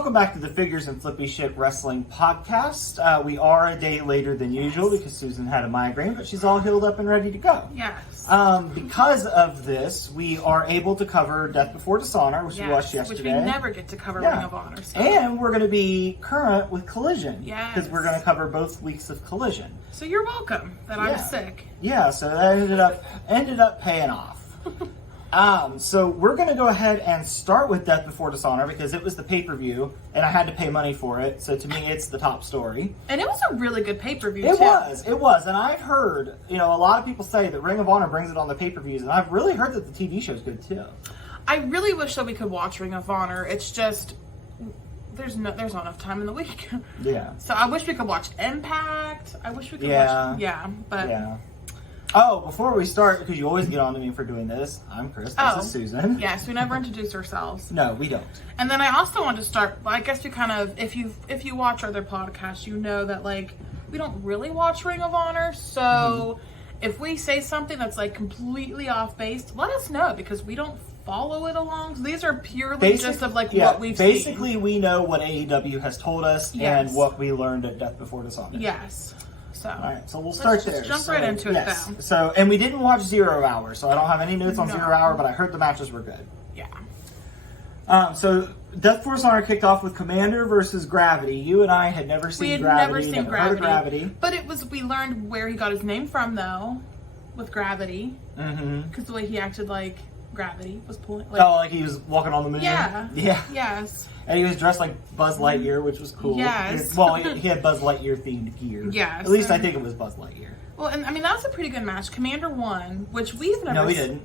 Welcome back to the Figures and Flippy Shit Wrestling Podcast. We are a day later than usual because Susan had a migraine, but she's all healed up and ready to go. Yes. Because of this, we are able to cover Death Before Dishonor, which we watched yesterday. Which we never get to cover Ring of Honor. So. And we're going to be current with Collision. Yes. Because we're going to cover both weeks of Collision. So you're welcome that I'm sick. Yeah, so that ended up paying off. So we're going to go ahead and start with Death Before Dishonor because it was the pay-per-view, and I had to pay money for it, so to me it's the top story. And it was a really good pay-per-view, It was, and I've heard, a lot of people say that Ring of Honor brings it on the pay-per-views, and I've really heard that the TV show's good too. I really wish that we could watch Ring of Honor. It's just, there's not enough time in the week. Yeah. So I wish we could watch Impact. I wish we could watch, but... Yeah. Oh, before we start, because you always get on to me for doing this, I'm Chris, this is Susan. Yes, we never introduce ourselves. No, we don't. And then I also want to start, I guess we kind of, if you watch other podcasts, you know that, we don't really watch Ring of Honor, so if we say something that's, completely off-base, let us know, because we don't follow it along. So these are purely just of, what we've seen. Basically, we know what AEW has told us and what we learned at Death Before Dishonor. Yes. So, all right, so we'll start there. Let's jump right into it, though. So, and we didn't watch 0 Hour, so I don't have any notes on 0 Hour, but I heard the matches were good. Yeah. So Death Before Dishonor kicked off with Commander versus Gravity. You and I had never seen Gravity. Never heard of Gravity. But we learned where he got his name from, though, with Gravity. Mm-hmm. Because the way he acted like Gravity was pulling. Like he was walking on the moon? Yeah. Yeah. Yes. And he was dressed like Buzz Lightyear, which was cool. Yes. He had Buzz Lightyear themed gear. Yes. At least I think it was Buzz Lightyear. Well, and that was a pretty good match. Commander won, which we've never... No, he didn't.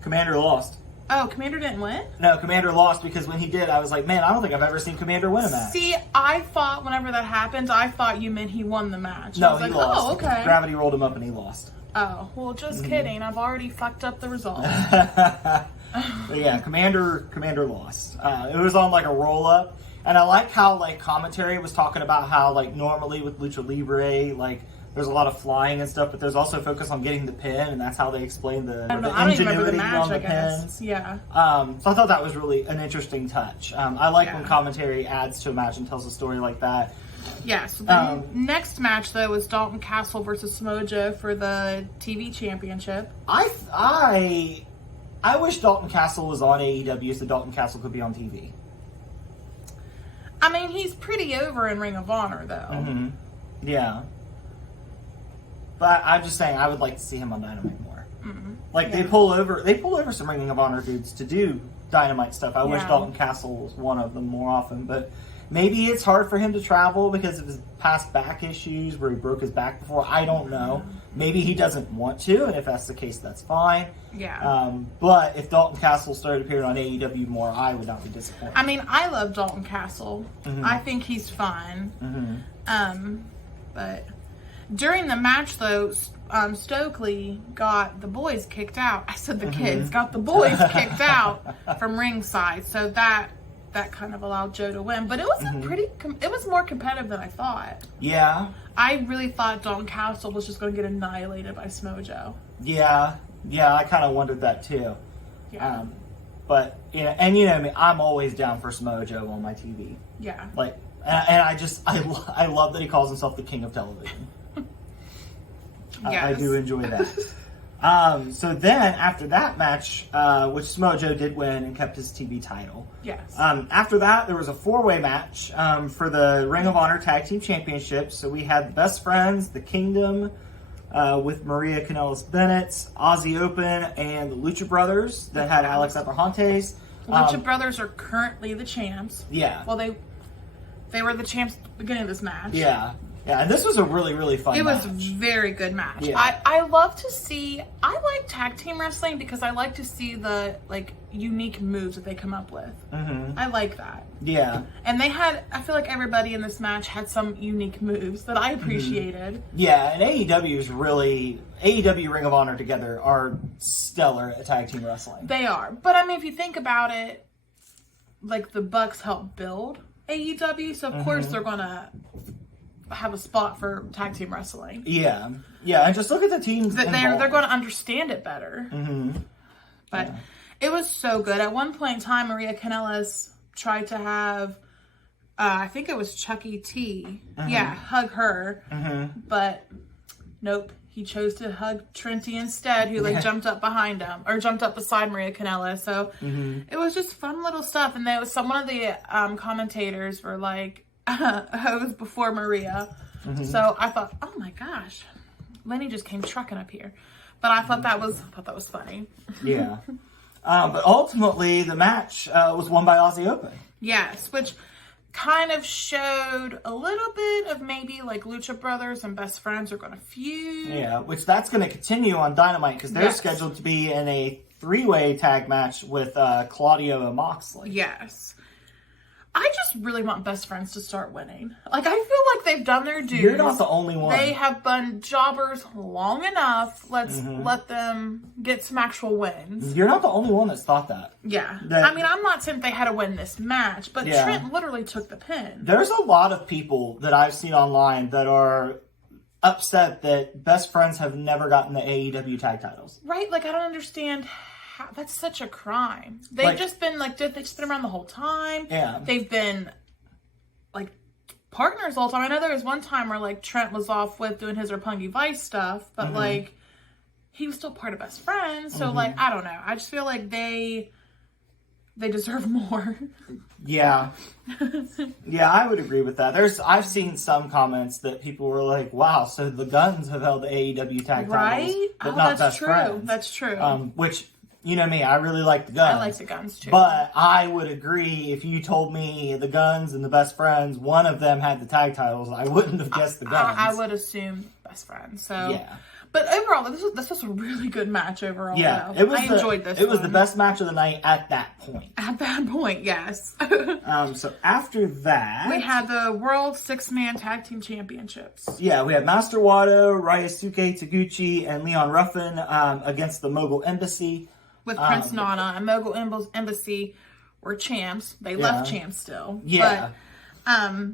Commander lost. Oh, Commander didn't win? No, Commander lost because when he did, I was like, man, I don't think I've ever seen Commander win a match. See, I thought whenever that happened, I thought you meant he won the match. No, he lost. Oh, okay. Gravity rolled him up and he lost. Oh, well, just kidding. I've already fucked up the result. Yeah, Commander lost. It was on a roll up, and I like how commentary was talking about how normally with Lucha Libre there's a lot of flying and stuff, but there's also focus on getting the pin, and that's how they explain the ingenuity on the pins. Yeah. So I thought that was really an interesting touch. I like when commentary adds to a match and tells a story like that. Yes. The next match, though, was Dalton Castle versus Smojo for the TV championship. I wish Dalton Castle was on AEW so Dalton Castle could be on TV. I mean, he's pretty over in Ring of Honor, though. Mm-hmm. Yeah. But I'm just saying, I would like to see him on Dynamite more. Mm-hmm. They pull over some Ring of Honor dudes to do Dynamite stuff. I wish Dalton Castle was one of them more often, but maybe it's hard for him to travel because of his past back issues where he broke his back before. I don't know. Maybe he doesn't want to, and if that's the case, that's fine. Yeah. But if Dalton Castle started appearing on AEW more, I would not be disappointed. I mean, I love Dalton Castle. Mm-hmm. I think he's fun. Mm-hmm. But during the match, though, Stokely got the boys kicked out. I said the kids got the boys kicked out from ringside, so that kind of allowed Joe to win. But it was it was more competitive than I thought. Yeah. I really thought Dalton Castle was just going to get annihilated by Smojo. Yeah, I kind of wondered that too. Yeah. But and you know me, I'm always down for Smojo on my TV. Yeah. I love that he calls himself the king of television. Yes. I do enjoy that. So then after that match, which Smojo did win and kept his TV title. Yes. After that, there was a 4-way match for the Ring of Honor Tag Team Championships. So we had the Best Friends, the Kingdom, with Maria Kanellis-Bennett, Aussie Open, and the Lucha Brothers that had Alex Abrahantes. Lucha Brothers are currently the champs. Yeah. Well, they were the champs at the beginning of this match. Yeah. Yeah, and this was a really, really fun match. It was a very good match. Yeah. I love to see... I like tag team wrestling because I like to see the, unique moves that they come up with. Mm-hmm. I like that. Yeah. And they had... I feel like everybody in this match had some unique moves that I appreciated. Mm-hmm. Yeah, and AEW is really... AEW Ring of Honor together are stellar at tag team wrestling. They are. But, I mean, if you think about it, the Bucks helped build AEW, so of course they're going to... have a spot for tag team wrestling. Yeah, and just look at the teams that they're going to understand it better. Mm-hmm. But it was so good. At one point in time, Maria Kanellis tried to have, I think it was Chucky T. Yeah, hug her. But nope. He chose to hug Trinity instead, who like jumped up behind him or jumped up beside Maria Kanellis. So it was just fun little stuff. And there was one of the commentators were like, it was before Maria. So I thought, oh my gosh, Lenny just came trucking up here. But I thought that was funny. Yeah. But ultimately, the match was won by Aussie Open. Yes, which kind of showed a little bit of maybe like Lucha Brothers and Best Friends are going to feud. Yeah, which that's going to continue on Dynamite because they're scheduled to be in a 3-way tag match with Claudio and Moxley. Yes. I just really want Best Friends to start winning. Like, I feel like they've done their dues. You're not the only one. They have been jobbers long enough. Let's let them get some actual wins. You're not the only one that's thought that. Yeah. I mean, I'm not saying they had to win this match, but Trent literally took the pin. There's a lot of people that I've seen online that are upset that Best Friends have never gotten the AEW tag titles. Right? Like, I don't understand how that's such a crime. They've just been like, they've just been around the whole time. Yeah. They've been like partners all the time. I know there was one time where like Trent was off with doing his Roppongi Vice stuff, but like he was still part of Best Friends. So like, I don't know. I just feel like they deserve more. Yeah. Yeah, I would agree with that. I've seen some comments that people were like, wow, so the Guns have held the AEW tag titles, but not Best Friends. That's true. Which, you know me, I really like the Guns. I like the Guns too. But I would agree if you told me the Guns and the Best Friends, one of them had the tag titles, I wouldn't have guessed the Guns. I would assume Best Friends. So yeah. But overall, this was a really good match overall. Yeah, though. I enjoyed this. It was the best match of the night at that point. At that point, yes. So after that, we had the World 6-Man Tag Team Championships. Yeah, we had Master Wato, Ryosuke Taguchi, and Leon Ruffin against the Mogul Embassy. With Prince Nana and Mogul Embassy were champs. They left champs still. Yeah. But,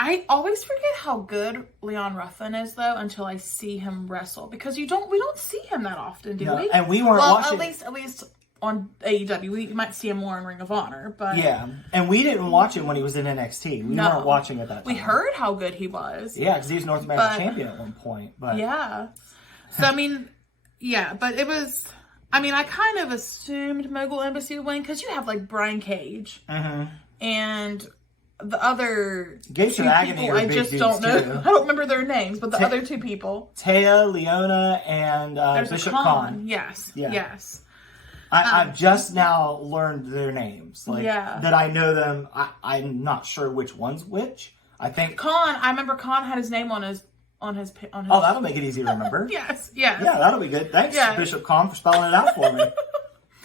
I always forget how good Leon Ruffin is, though, until I see him wrestle. Because we don't see him that often, do we? And we weren't watching. At least on AEW. We might see him more in Ring of Honor. But yeah, and we didn't watch him when he was in NXT. We weren't watching at that time. We heard how good he was. Yeah, because he was North American champion at one point. But yeah. So, I mean, yeah, but it was... I mean, I kind of assumed Mogul Embassy would win because you have, like, Brian Cage. And... the other Gates of Agony people, I just don't know. Too. I don't remember their names, but the other two people. Taya, Leona, and Bishop Khan. Yes, yeah. yes. I've just now learned their names. Like, yeah. That I know them. I'm not sure which one's which. I think... Khan, I remember Khan had his name on his... Oh, that'll make it easy to remember. Yes. Yeah, that'll be good. Thanks, Bishop Khan, for spelling it out for me.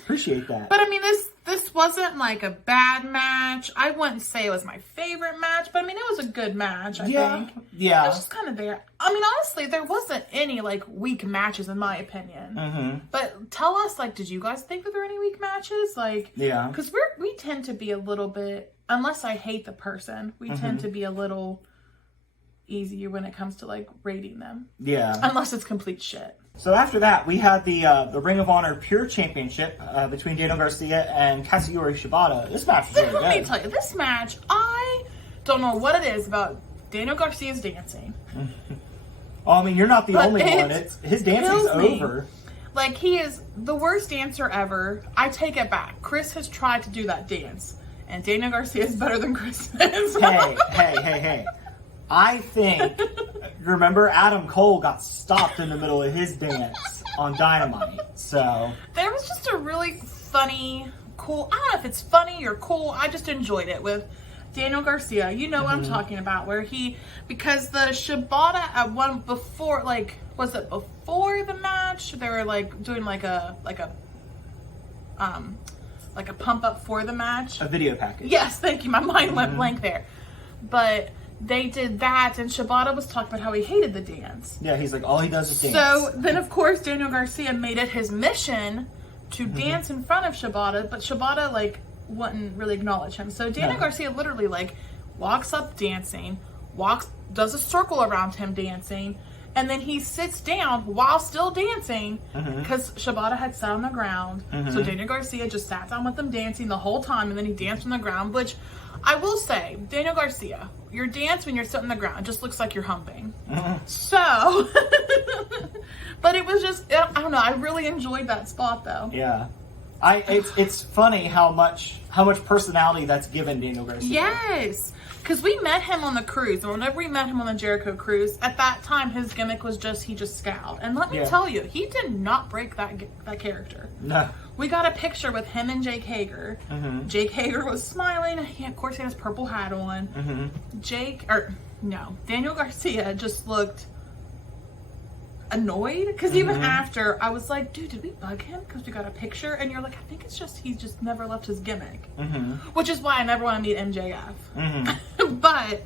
Appreciate that. But I mean, this wasn't like a bad match. I wouldn't say it was my favorite match, but I mean, it was a good match, I think. Yeah. It was just kind of there. I mean, honestly, there wasn't any like weak matches in my opinion. But tell us, like, did you guys think that there were any weak matches? Like, yeah. Because we tend to be a little bit, unless I hate the person, we tend to be a little easier when it comes to like rating them. Yeah. Unless it's complete shit. So after that, we had the Ring of Honor Pure Championship between Daniel Garcia and Katsuyori Shibata. This match was really good. Let me tell you, this match, I don't know what it is about Daniel Garcia's dancing. Well, I mean, you're not the only one. His dancing's over. Like, he is the worst dancer ever. I take it back. Chris has tried to do that dance, and Daniel Garcia is better than Chris is. Hey. I think, remember, Adam Cole got stopped in the middle of his dance on Dynamite, so... There was just a really funny, cool... I don't know if it's funny or cool, I just enjoyed it with Daniel Garcia. You know what I'm talking about, where because the Shibata at one before, like, was it before the match? They were, like, doing, like a pump up for the match. A video package. Yes, thank you. My mind went blank there. But... they did that, and Shibata was talking about how he hated the dance. Yeah, he's like, all he does is dance. So then, of course, Daniel Garcia made it his mission to dance in front of Shibata, but Shibata, like, wouldn't really acknowledge him. So Daniel Garcia literally, like, walks up dancing, does a circle around him dancing, And then he sits down while still dancing because Shibata had sat on the ground. So Daniel Garcia just sat down with them dancing the whole time, and then he danced on the ground, which I will say, Daniel Garcia, your dance when you're sitting on the ground just looks like you're humping. So, but it was just, I don't know, I really enjoyed that spot though. Yeah. It's funny how much personality that's given Daniel Garcia. Yes. Because we met him on the cruise, and whenever we met him on the Jericho cruise, at that time his gimmick was he just scowled. And let me tell you, he did not break that character. No. We got a picture with him and Jake Hager. Jake Hager was smiling. Of course, he had his purple hat on. Daniel Garcia just looked annoyed, because even after I was like, dude, did we bug him because we got a picture? And you're like, I think it's just he's just never left his gimmick, which is why I never want to meet MJF. but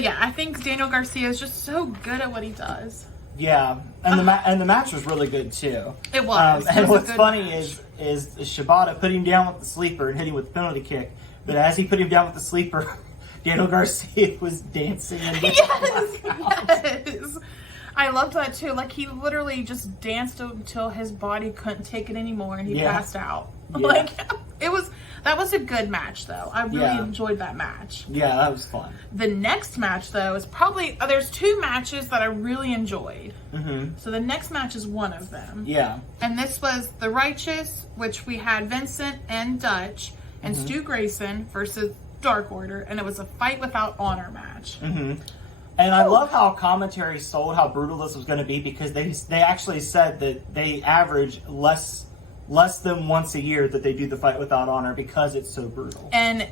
yeah, I think Daniel Garcia is just so good at what he does. Yeah, and the match was really good too. It was. And what's funny is Shibata put him down with the sleeper and hit him with the penalty kick, but as he put him down with the sleeper, Daniel Garcia was dancing and yes. I loved that too. Like, he literally just danced until his body couldn't take it anymore, and he passed out. Yeah. Like, that was a good match though. I really enjoyed that match. Yeah, that was fun. The next match though is probably, there's two matches that I really enjoyed. So the next match is one of them. Yeah. And this was The Righteous, which we had Vincent and Dutch and Stu Grayson versus Dark Order, and it was a fight without honor match. And I love how commentary sold how brutal this was going to be, because they actually said that they average less than once a year that they do the fight without honor, because it's so brutal. And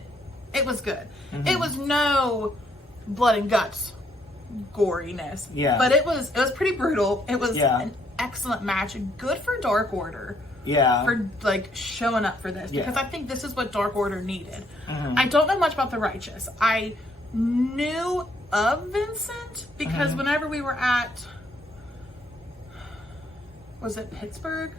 it was good. It was no blood and guts goriness. Yeah. But it was pretty brutal. It was an excellent match. Good for Dark Order. Yeah. For showing up for this, because I think this is what Dark Order needed. I don't know much about The Righteous. I knew of Vincent because whenever we were at, was it Pittsburgh?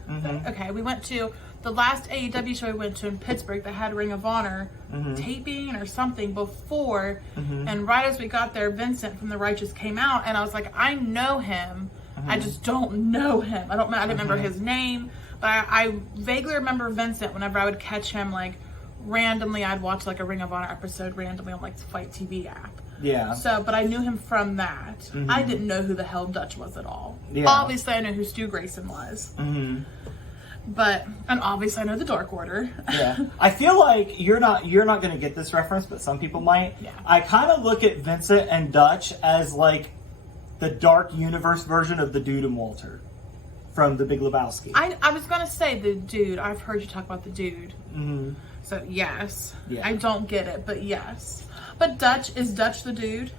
Okay, we went to the last AEW show we went to in Pittsburgh that had Ring of Honor taping or something before, and right as we got there, Vincent from The Righteous came out, and I was like, I know him, I just don't know him. I didn't remember his name, but I vaguely remember Vincent. Whenever I would catch him, like, randomly, I'd watch like a Ring of Honor episode randomly on like the Fight TV app. Yeah. So, but I knew him from that. I didn't know who the hell Dutch was at all. Yeah. Obviously, I know who Stu Grayson was. But, and obviously, I know the Dark Order. Yeah. I feel like you're not going to get this reference, but some people might. Yeah. I kind of look at Vincent and Dutch as like the Dark Universe version of the Dude and Walter from The Big Lebowski. I was gonna say the Dude. I've heard you talk about the Dude. So yes, I don't get it, but yes. But is Dutch the Dude?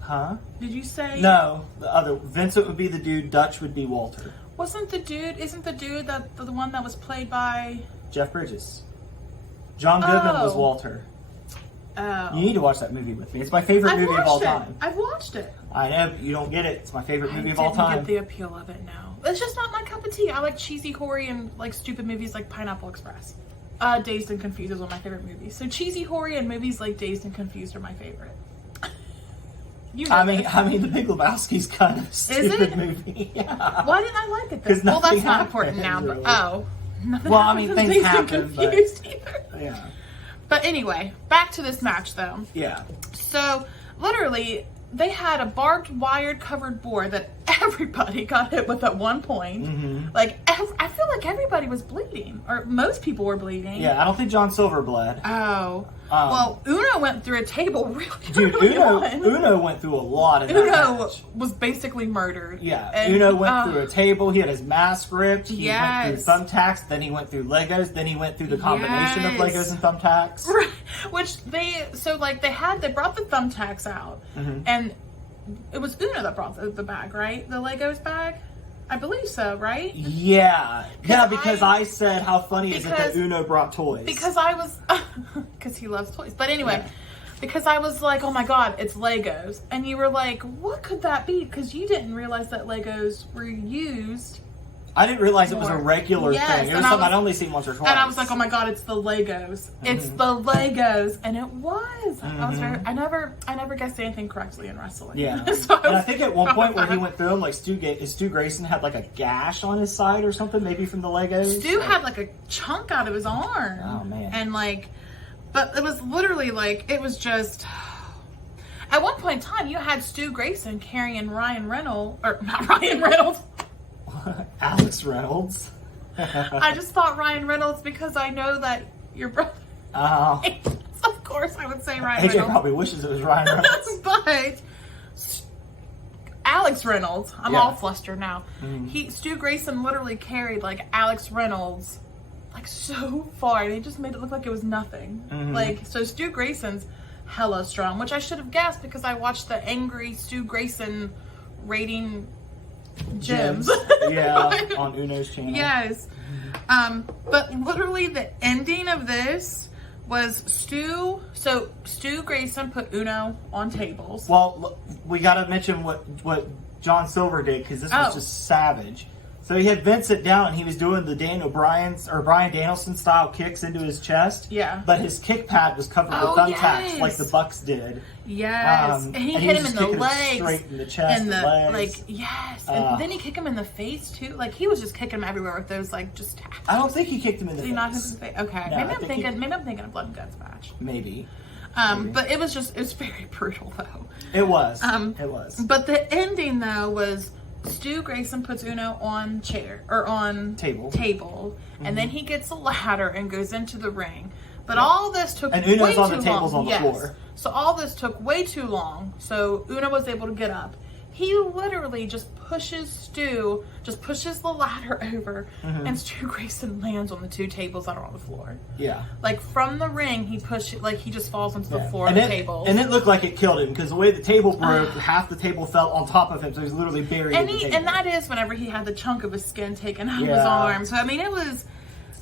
Huh? Did you say? No, the other. Vincent would be the Dude, Dutch would be Walter. Isn't the Dude that the one that was played by Jeff Bridges? John Goodman was Walter. Oh. You need to watch that movie with me. It's my favorite movie of all time. I've watched it. I know, but you don't get it. It's my favorite movie of all time. I didn't get the appeal of it now. It's just not my cup of tea. I like cheesy, hoary, and like stupid movies like Pineapple Express. Dazed and Confused is one of my favorite movies. So cheesy, hoary, and movies like Dazed and Confused are my favorite. You know I mean, The Big Lebowski's kind of a stupid movie. Yeah. Why didn't I like it then? Well, that's not important now. Really. But nothing. Well, I mean, things happen. But, yeah. But anyway, back to this match though. Yeah. So literally, they had a barbed wire covered board that everybody got hit with at one point. Like, I feel like everybody was bleeding, or most people were bleeding. Yeah, I don't think John Silver bled. Oh. Well, Uno went through a table really Uno went through a lot of Uno was basically murdered. Yeah, and, Uno went through a table. He had his mask ripped. He went through thumbtacks. Then he went through Legos. Then he went through the combination of Legos and thumbtacks. Right. Which they brought the thumbtacks out, and it was Uno that brought the bag, right? The Legos bag. I believe so, right? Yeah. Yeah, because I said, how funny is it that Uno brought toys? Because I was... Because he loves toys. But anyway, because I was like, oh my god, it's Legos. And you were like, what could that be? Because you didn't realize that Legos were used I didn't realize it was a regular Yes, thing. It was something I'd only seen once or twice. And I was like, oh my god, it's the Legos. It's the Legos. And it was. I was I never guessed anything correctly in wrestling. Yeah. So and I think at one point where he went through them, like Stu Grayson had like a gash on his side or something, maybe from the Legos. Stu had like a chunk out of his arm. Oh man. And like, but it was literally like, it was just, at one point in time, you had Stu Grayson carrying Ryan Reynolds, or not Ryan Reynolds. Alex Reynolds. I just thought Ryan Reynolds because I know that your brother. Oh. Of course, I would say Ryan AJ Reynolds. probably wishes it was Ryan Reynolds. But Alex Reynolds, I'm all flustered now. Stu Grayson literally carried like Alex Reynolds like so far, and he just made it look like it was nothing. Like, so Stu Grayson's hella strong, which I should have guessed because I watched the angry Stu Grayson rating gyms. Yeah, on Uno's channel. Yes. But literally the ending of this was Stu Grayson put Uno on tables. Well, we got to mention what John Silver did, because this was just savage. So he had Vince sit down and he was doing the Brian Danielson style kicks into his chest. Yeah. But his kick pad was covered with thumbtacks like the Bucks did. Yes. And he hit him in the legs. Straight in the chest and the legs. like, yes. And then he kicked him in the face too. Like, he was just kicking him everywhere with those like just taps. I don't think he kicked him in the face. Did he not hit him in the face? Okay. No, maybe I'm thinking of Blood and Guts match. Maybe. But it was very brutal though. It was. It was. But the ending though was Stu Grayson puts Uno on table, and then he gets a ladder and goes into the ring. But all this took and way Uno's too on the tables long. on the floor. So all this took way too long. So Uno was able to get up. He literally just pushes the ladder over, and Stu Grayson lands on the two tables that are on the floor. Yeah. Like, from the ring, he just falls onto the floor of the table. And it looked like it killed him, because the way the table broke, half the table fell on top of him, so he was literally buried in the table. And that is whenever he had the chunk of his skin taken out of his arm. So, I mean, it was,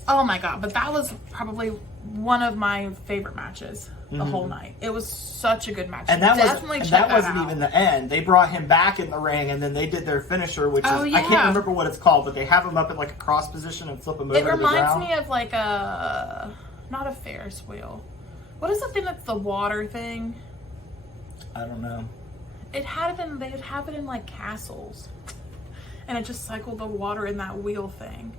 oh my God. But that was probably one of my favorite matches the whole night. It was such a good match. And that wasn't even the end. They brought him back in the ring, and then they did their finisher, which is, I can't remember what it's called, but they have him up in like a cross position and flip him over to the ground. It reminds me of like not a Ferris wheel. What is the thing that's the water thing? I don't know. They would have it in like castles, and it just cycled the water in that wheel thing.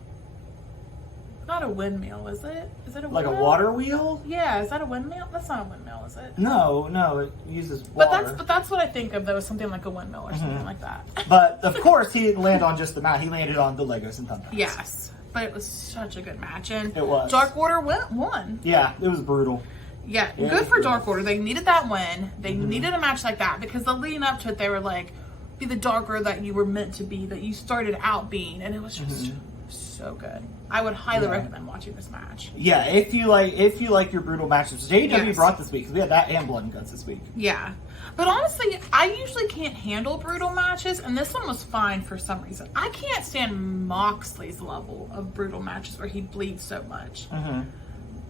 Not a windmill, is it? Is it a like windmill? A water wheel? Yeah, is that a windmill? That's not a windmill, is it? No, it uses water. But that's what I think of though, something like a windmill or something like that. But of course, he didn't land on just the mat. He landed on the Legos and thumbtacks. Yes, but it was such a good match, and it was. Dark Order won. Yeah, it was brutal. Yeah, good for Dark Order. They needed that win. They needed a match like that, because the leading up to it, they were like, be the Dark Order that you were meant to be, that you started out being, and it was just so good. I would highly recommend watching this match. Yeah, if you like your brutal matches, AEW brought this week, because we had that and Blood and Guts this week. Yeah, but honestly, I usually can't handle brutal matches, and this one was fine for some reason. I can't stand Moxley's level of brutal matches where he bleeds so much.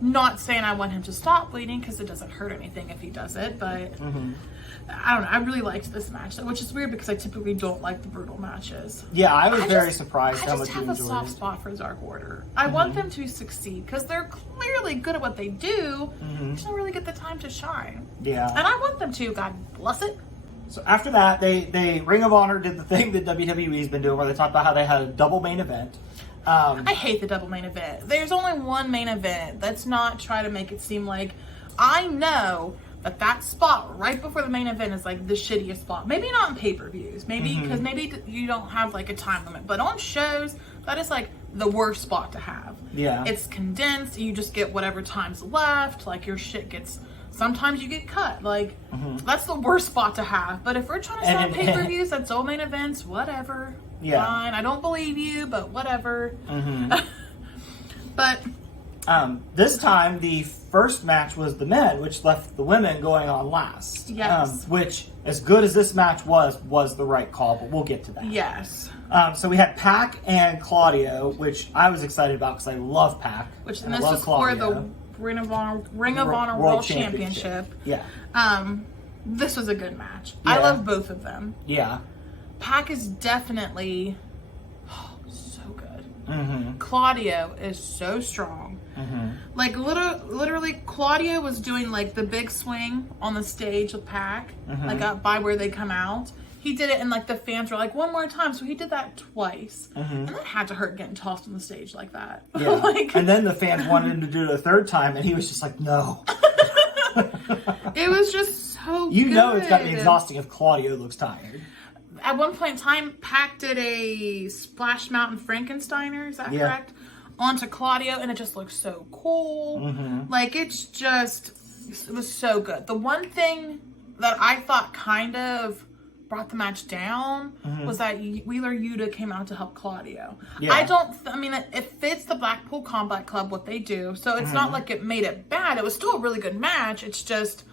Not saying I want him to stop bleeding, because it doesn't hurt anything if he does it, but I don't know. I really liked this match, which is weird because I typically don't like the brutal matches. Yeah, I was very surprised how much you enjoyed it. I just have a soft spot for Dark Order. I want them to succeed because they're clearly good at what they do. Just don't really get the time to shine. Yeah. And I want them to. God bless it. So after that, they Ring of Honor did the thing that WWE's been doing, where they talked about how they had a double main event. I hate the double main event. There's only one main event. Let's not try to make it seem like, I know that spot right before the main event is like the shittiest spot. Maybe not on pay-per-views. Maybe because maybe you don't have like a time limit. But on shows, that is like the worst spot to have. Yeah. It's condensed. You just get whatever time's left. Like, your shit gets... Sometimes you get cut. Like, that's the worst spot to have. But if we're trying to sell pay-per-views, that's all main events, whatever. Yeah. Fine. I don't believe you, but whatever. But... this time, the first match was the men, which left the women going on last. Yes. Which, as good as this match was the right call, but we'll get to that. Yes. So we had Pac and Claudio, which I was excited about because I love Pac. Which, and this was for the Ring of Honor World Championship. Yeah. This was a good match. Yeah. I love both of them. Yeah. Pac is definitely so good. Claudio is so strong. Like literally, Claudio was doing like the big swing on the stage with Pac, like up by where they come out. He did it, and like the fans were like, one more time. So he did that twice, and that had to hurt getting tossed on the stage like that. Yeah. Like, and then the fans wanted him to do it a third time, and he was just like, no. It was just so You good. know it's got to be exhausting if Claudio looks tired. At one point in time, Pac did a Splash Mountain Frankensteiner, is that correct? Onto Claudio, and it just looked so cool. Like, it was so good. The one thing that I thought kind of brought the match down was that Wheeler Yuta came out to help Claudio. I mean, it fits the Blackpool Combat Club, what they do, so it's not like it made it bad. It was still a really good match. It's just,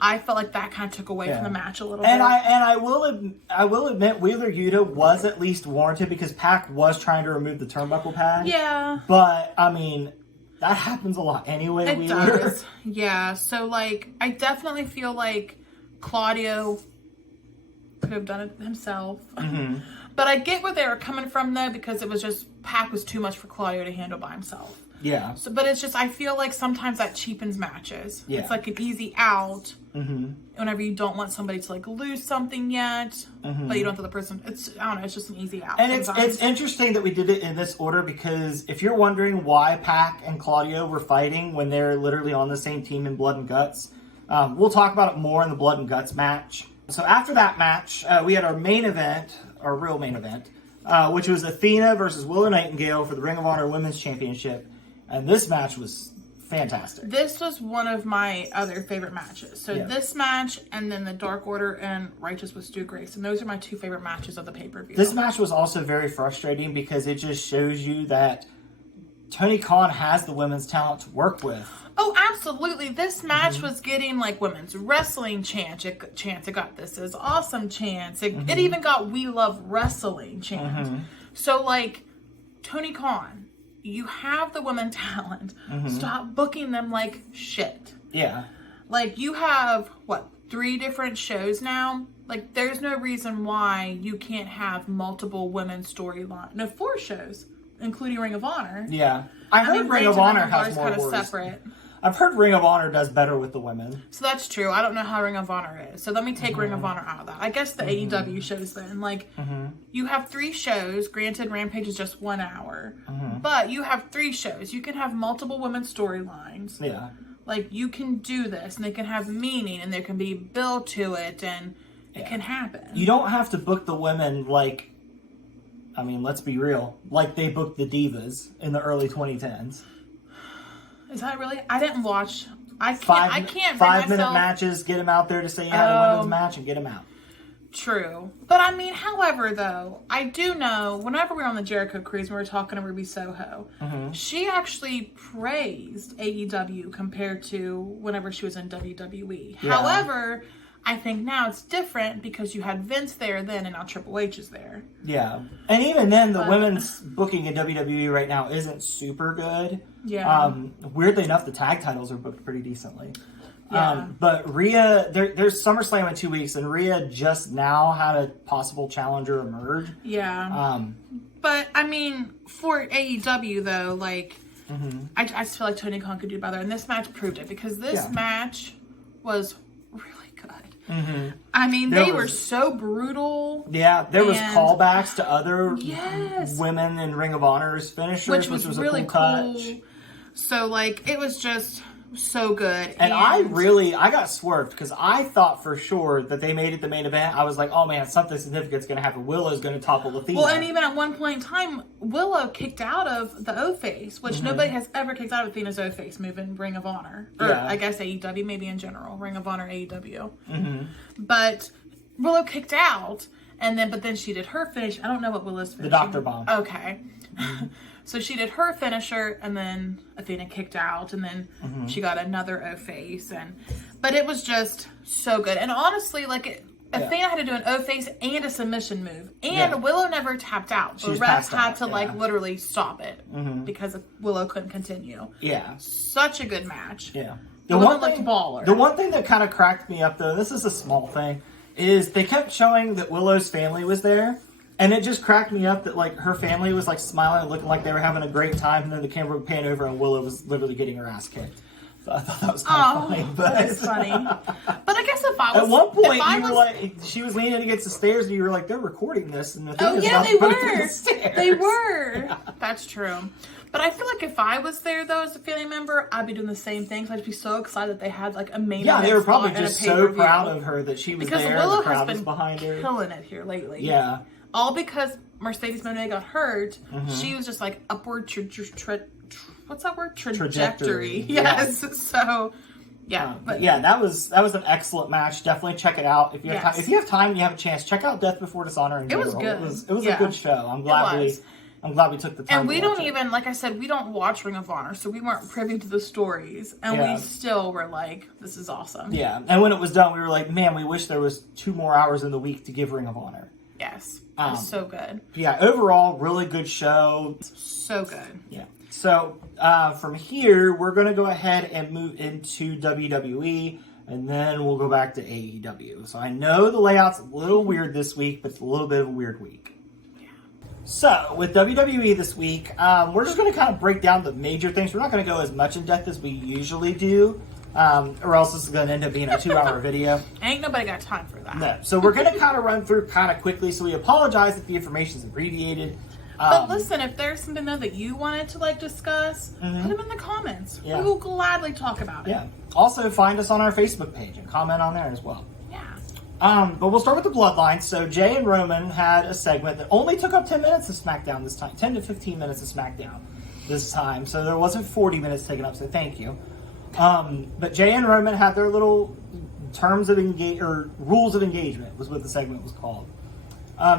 I felt like that kind of took away from the match a little bit. I will admit Wheeler Yuta was at least warranted because Pac was trying to remove the turnbuckle pad. Yeah. But, I mean, that happens a lot anyway, It Wheeler. does. Yeah, so, like, I definitely feel like Claudio could have done it himself. But I get where they were coming from, though, because it was just, Pac was too much for Claudio to handle by himself. Yeah. So, but it's just, I feel like sometimes that cheapens matches. Yeah. It's like an easy out whenever you don't want somebody to like lose something yet, but you don't want the other person. I don't know, it's just an easy out. And it's interesting that we did it in this order because if you're wondering why Pac and Claudio were fighting when they're literally on the same team in Blood and Guts, we'll talk about it more in the Blood and Guts match. So after that match, we had our main event, our real main event, which was Athena versus Willow Nightingale for the Ring of Honor Women's Championship. And this match was fantastic. This was one of my other favorite matches. So this match and then the Dark Order and Righteous with Stu Grayson. Those are my two favorite matches of the pay-per-view. This match was also very frustrating because it just shows you that Tony Khan has the women's talent to work with. Oh, absolutely. This match was getting like women's wrestling chants. It got This Is Awesome chants. It even got We Love Wrestling chants. So like Tony Khan, you have the women talent. Stop booking them like shit. Yeah. Like, you have, 3 different shows now? Like, there's no reason why you can't have multiple women's storylines. No, 4 shows, including Ring of Honor. Yeah. I heard Ring of Honor has more kind of wars. separate. I've heard Ring of Honor does better with the women. So that's true. I don't know how Ring of Honor is. So let me take Ring of Honor out of that. I guess the AEW shows then. Like, you have 3 shows. Granted, Rampage is just 1 hour. But you have 3 shows. You can have multiple women's storylines. Yeah. Like, you can do this, and they can have meaning, and there can be build to it, and it can happen. You don't have to book the women like, I mean, let's be real, like they booked the Divas in the early 2010s. Is that really? I didn't watch. I can't. I can't. 5-minute matches. Get them out there to say you had a women's match and get them out. True, but I mean, however, though, I do know whenever we were on the Jericho cruise, we were talking to Ruby Soho. She actually praised AEW compared to whenever she was in WWE. Yeah. However, I think now it's different because you had Vince there then, and now Triple H is there. Yeah, and even then, the women's booking in WWE right now isn't super good. Yeah. Weirdly enough, the tag titles are booked pretty decently. Yeah. But Rhea, there's SummerSlam in 2 weeks, and Rhea just now had a possible challenger emerge. Yeah. But, I mean, for AEW, though, like, I just feel like Tony Khan could do better. And this match proved it, because this match was really good. I mean, they were so brutal. Yeah, there was callbacks to other women in Ring of Honor's finishers, which was really a cool touch. So, like, it was just so good. And I got swerved because I thought for sure that they made it the main event. I was like, oh man, something significant's going to happen. Willow's going to topple Athena. Well, and even at one point in time, Willow kicked out of the O-Face, which nobody has ever kicked out of Athena's O-Face move in Ring of Honor. Or I guess AEW, maybe in general. Ring of Honor, AEW. But Willow kicked out, but then she did her finish. I don't know what Willow's finish. The Dr. Bomb. Okay. So she did her finisher, and then Athena kicked out, and then she got another O-Face. But it was just so good. And honestly, like, Athena had to do an O-Face and a submission move. And Willow never tapped out. The refs had to, like, literally stop it because Willow couldn't continue. Yeah. Such a good match. Yeah. The one looked baller. The one thing that kind of cracked me up, though, this is a small thing, is they kept showing that Willow's family was there. And it just cracked me up that, like, her family was, like, smiling and looking like they were having a great time, and then the camera would pan over and Willow was literally getting her ass kicked. So I thought that was kind of funny. But that's funny. But I guess if I was... At one point, you were like, she was leaning against the stairs, and you were like, they're recording this, and the thing is about to go through the stairs. They were. Yeah. That's true. But I feel like if I was there, though, as a family member, I'd be doing the same thing. So I'd be so excited that they had, like, a main event. Yeah, they were probably spot just so proud of her that she was because there, Willow and the crowd has was behind her. Killing it here lately. Yeah. All because Mercedes Moné got hurt. She was just, like, upward what's that word? Trajectory. Yes. Yeah. So... Yeah, but yeah, that was an excellent match. Definitely check it out if you have time. If you have time and you have a chance, check out Death Before Dishonor. It was good. It was a good show. I'm glad we took the time. And we don't even, like I said, we don't watch Ring of Honor, so we weren't privy to the stories, and we still were like, "This is awesome." Yeah, and when it was done, we were like, "Man, we wish there was 2 more hours in the week to give Ring of Honor." Yes, it was so good. Yeah, overall, really good show. So good. Yeah. So from here, we're going to go ahead and move into WWE, and then we'll go back to AEW. So I know the layout's a little weird this week, but it's a little bit of a weird week. Yeah. So with WWE this week, we're just going to kind of break down the major things. We're not going to go as much in depth as we usually do, or else this is going to end up being a 2-hour video. Ain't nobody got time for that. No. So we're going to kind of run through kind of quickly. So we apologize if the information is abbreviated. But listen, if there's something though that you wanted to like discuss, put them in the comments. Yeah. We will gladly talk about it. Yeah. Also, find us on our Facebook page and comment on there as well. Yeah. But we'll start with the Bloodline. So Jay and Roman had a segment that only took up 10 minutes of SmackDown this time, 10 to 15 minutes of SmackDown this time. So there wasn't 40 minutes taken up. So thank you. But Jay and Roman had their little rules of engagement was what the segment was called.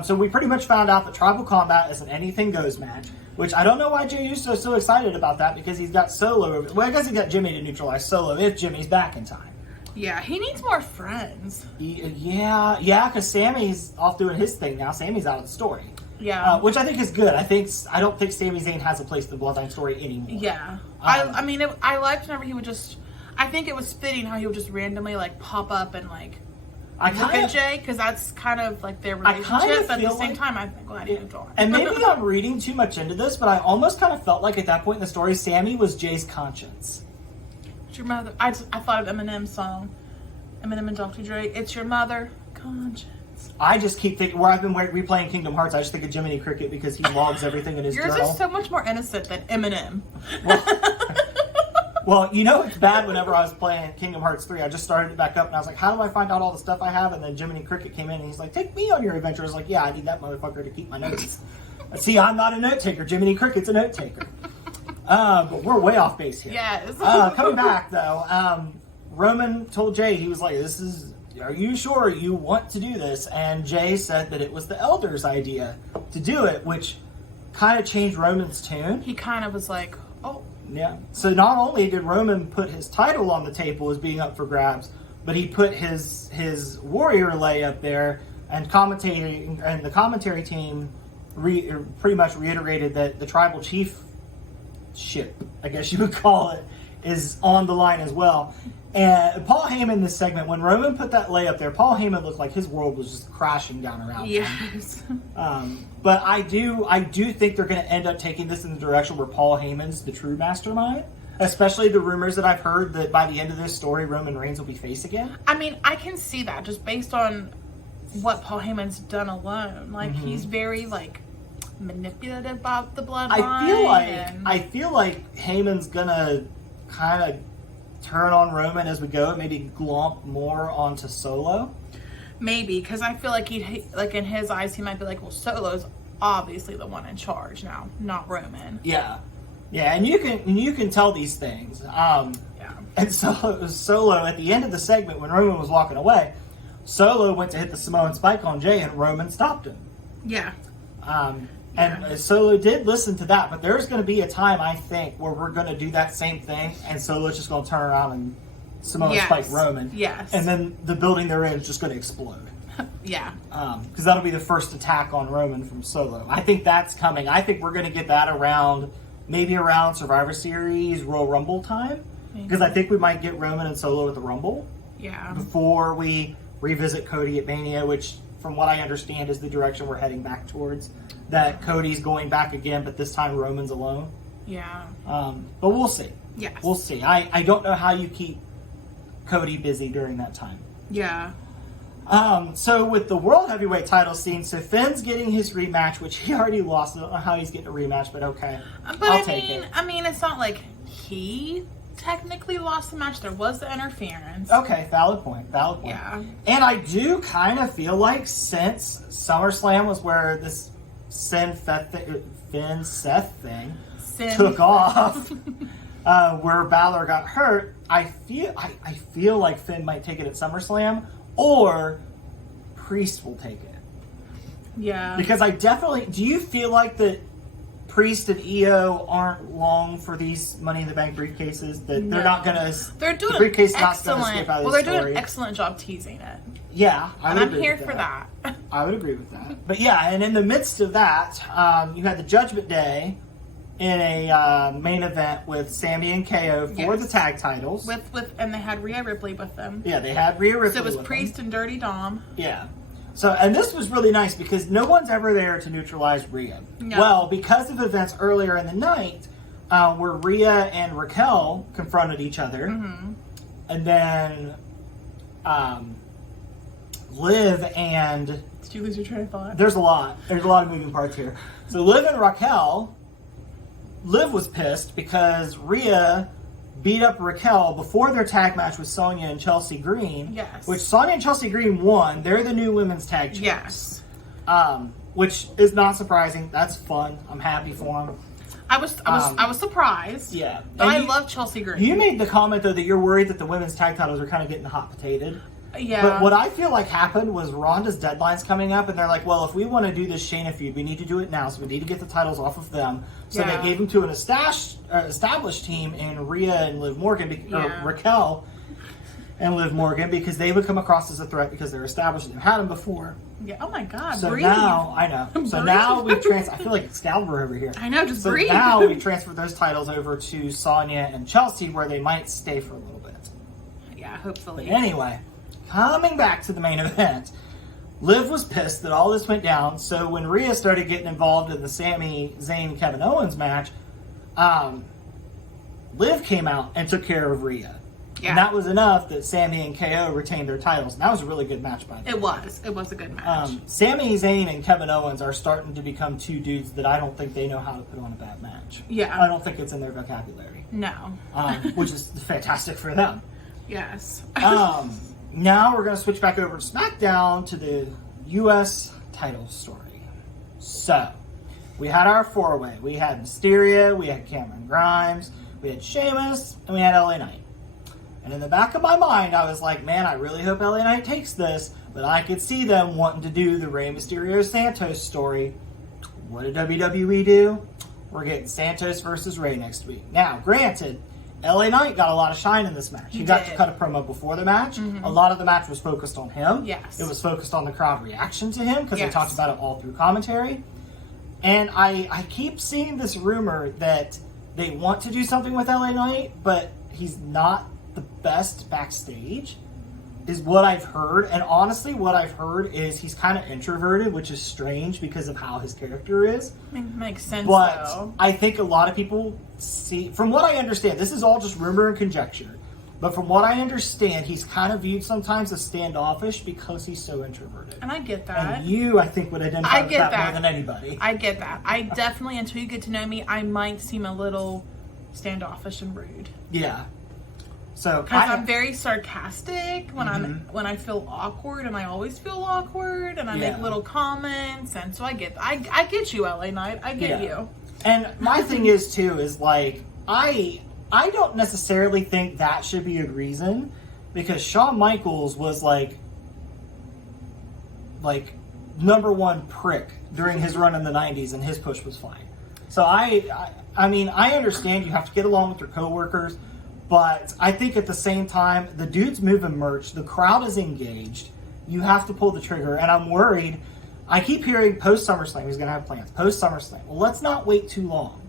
So we pretty much found out that Tribal Combat is an anything goes match, which I don't know why Jay Uso is so excited about that because he's got Solo. Well, I guess he got Jimmy to neutralize Solo if Jimmy's back in time. Yeah, he needs more friends. Yeah, because Sammy's off doing his thing now. Sammy's out of the story. Yeah. Which I think is good. I don't think Sami Zayn has a place in the Bloodline story anymore. Yeah. I mean, I liked whenever he would just... I think it was fitting how he would just randomly, like, pop up and, like... look at Jay, because that's kind of like their relationship. But at the same time, I'm glad he moved on. And maybe I'm reading too much into this, but I almost kind of felt like at that point in the story, Sammy was Jay's conscience. It's your mother. I thought of Eminem's song, Eminem and Dr. Dre. It's your mother conscience. I just keep thinking, where I've been replaying Kingdom Hearts, I just think of Jiminy Cricket because he logs everything in his journal. Yours is so much more innocent than Eminem. Well, you know it's bad whenever I was playing Kingdom Hearts 3. I just started it back up, and I was like, how do I find out all the stuff I have? And then Jiminy Cricket came in, and he's like, take me on your adventure. I was like, yeah, I need that motherfucker to keep my notes. See, I'm not a note taker. Jiminy Cricket's a note taker. But we're way off base here. Yes. Coming back, though, Roman told Jay, he was like, are you sure you want to do this? And Jay said that it was the Elder's idea to do it, which kind of changed Roman's tune. He kind of was like, oh. Yeah. So not only did Roman put his title on the table as being up for grabs, but he put his warrior lay up there, and the commentary team pretty much reiterated that the tribal chief ship, I guess you would call it, is on the line as well. And Paul Heyman, this segment, when Roman put that lay up there, Paul Heyman looked like his world was just crashing down around him. Yes. But I do think they're going to end up taking this in the direction where Paul Heyman's the true mastermind. Especially the rumors that I've heard that by the end of this story, Roman Reigns will be face again. I mean, I can see that just based on what Paul Heyman's done alone. Like, he's very, like, manipulative about the bloodline. I feel like Heyman's going to kind of turn on Roman as we go, maybe glomp more onto Solo. Maybe, because I feel like in his eyes, he might be like, well, Solo's obviously the one in charge now, not Roman. Yeah, and you can tell these things. Yeah. And Solo at the end of the segment when Roman was walking away, Solo went to hit the Samoan Spike on Jay, and Roman stopped him. Yeah. And Solo did listen to that, but there's going to be a time, I think, where we're going to do that same thing, and Solo's just going to turn around and Samoan Spike Roman. Yes. And then the building they're in is just going to explode. Yeah. Because that'll be the first attack on Roman from Solo. I think that's coming. I think we're going to get that around Survivor Series, Royal Rumble time. Because I think we might get Roman and Solo at the Rumble. Yeah. Before we revisit Cody at Mania, which from what I understand, is the direction we're heading back towards. That Cody's going back again, but this time Roman's alone. Yeah. But we'll see. Yes. We'll see. I don't know how you keep Cody busy during that time. Yeah. So with the World Heavyweight title scene, so Finn's getting his rematch, which he already lost. I don't know how he's getting a rematch, but okay. I'll take it. I mean, it's not like he technically lost the match. There was the interference. Okay, valid point. Yeah. And I do kind of feel like since SummerSlam was where this Finn Seth thing took off, where Balor got hurt, I feel like Finn might take it at SummerSlam, or Priest will take it. Yeah. Because do you feel like that Priest and EO aren't long for these Money in the Bank briefcases? That they're not gonna. They're doing the briefcase excellent. Not gonna skip out of Well, the they're doing story. an excellent job teasing it. Yeah, I'm here for that. I would agree with that. But yeah, and in the midst of that, you had the Judgment Day in a main event with Sami and KO for the tag titles. And they had Rhea Ripley with them. Yeah, they had Rhea Ripley. So it was with Priest them. and Dirty Dom. Yeah. So, and this was really nice because no one's ever there to neutralize Rhea. No. Well, because of events earlier in the night, where Rhea and Raquel confronted each other, and then Liv and... Did you lose your train of thought? There's a lot of moving parts here. So Liv and Raquel... Liv was pissed because Rhea beat up Raquel before their tag match with Sonya and Chelsea Green. Yes. Which Sonya and Chelsea Green won. They're the new women's tag champions. Yes. Which is not surprising. That's fun. I'm happy for them. I was surprised. Yeah. But I love Chelsea Green. You made the comment, though, that you're worried that the women's tag titles are kind of getting hot-potatoed. Yeah. But what I feel like happened was Ronda's deadline's coming up, and they're like, well, if we want to do this Shayna feud, we need to do it now, so we need to get the titles off of them. So they gave them to an established team in Rhea and Liv Morgan, or Raquel and Liv Morgan, because they would come across as a threat because they're established and they've had them before. Yeah. Oh my God. So breathe. now, I know. So now we've I feel like Excalibur over here. I know, just so breathe. now we've transferred those titles over to Sonya and Chelsea, where they might stay for a little bit. Yeah, hopefully. But anyway, coming back to the main event, Liv was pissed that all this went down, so when Rhea started getting involved in the Sami Zayn Kevin Owens match, Liv came out and took care of Rhea. Yeah. And that was enough that Sami and KO retained their titles. And that was a really good match by them. It was. It was a good match. Sami Zayn and Kevin Owens are starting to become two dudes that I don't think they know how to put on a bad match. Yeah. I don't think it's in their vocabulary. No. Which is fantastic for them. Yes. Now we're going to switch back over to SmackDown to the U.S. title story. So, we had our four-way. We had Mysterio, we had Cameron Grimes, we had Sheamus, and we had LA Knight. And in the back of my mind, I was like, man, I really hope LA Knight takes this, but I could see them wanting to do the Rey Mysterio Santos story. What did WWE do? We're getting Santos versus Rey next week. Now, granted, LA Knight got a lot of shine in this match. He got to cut a promo before the match. Mm-hmm. A lot of the match was focused on him. Yes. It was focused on the crowd reaction to him because they talked about it all through commentary. And I keep seeing this rumor that they want to do something with LA Knight, but he's not the best backstage, is what I've heard. And honestly, what I've heard is he's kind of introverted, which is strange because of how his character is. Makes sense, but though. I think a lot of people see, from what I understand, this is all just rumor and conjecture, but from what I understand, he's kind of viewed sometimes as standoffish because he's so introverted. And I get that. And you, I think, would identify with that more than anybody. I get that. I definitely, until you get to know me, I might seem a little standoffish and rude. Yeah. So because I'm very sarcastic when I feel awkward, and I always feel awkward, and I make little comments, and so I get you, LA Knight. I get you. And my thing is too is like I don't necessarily think that should be a reason, because Shawn Michaels was like number one prick during his run in the 90s, and his push was fine. So I mean, I understand you have to get along with your coworkers. But I think at the same time, the dude's moving merch. The crowd is engaged. You have to pull the trigger. And I'm worried. I keep hearing post-SummerSlam he's going to have plans. Post-SummerSlam. Well, let's not wait too long.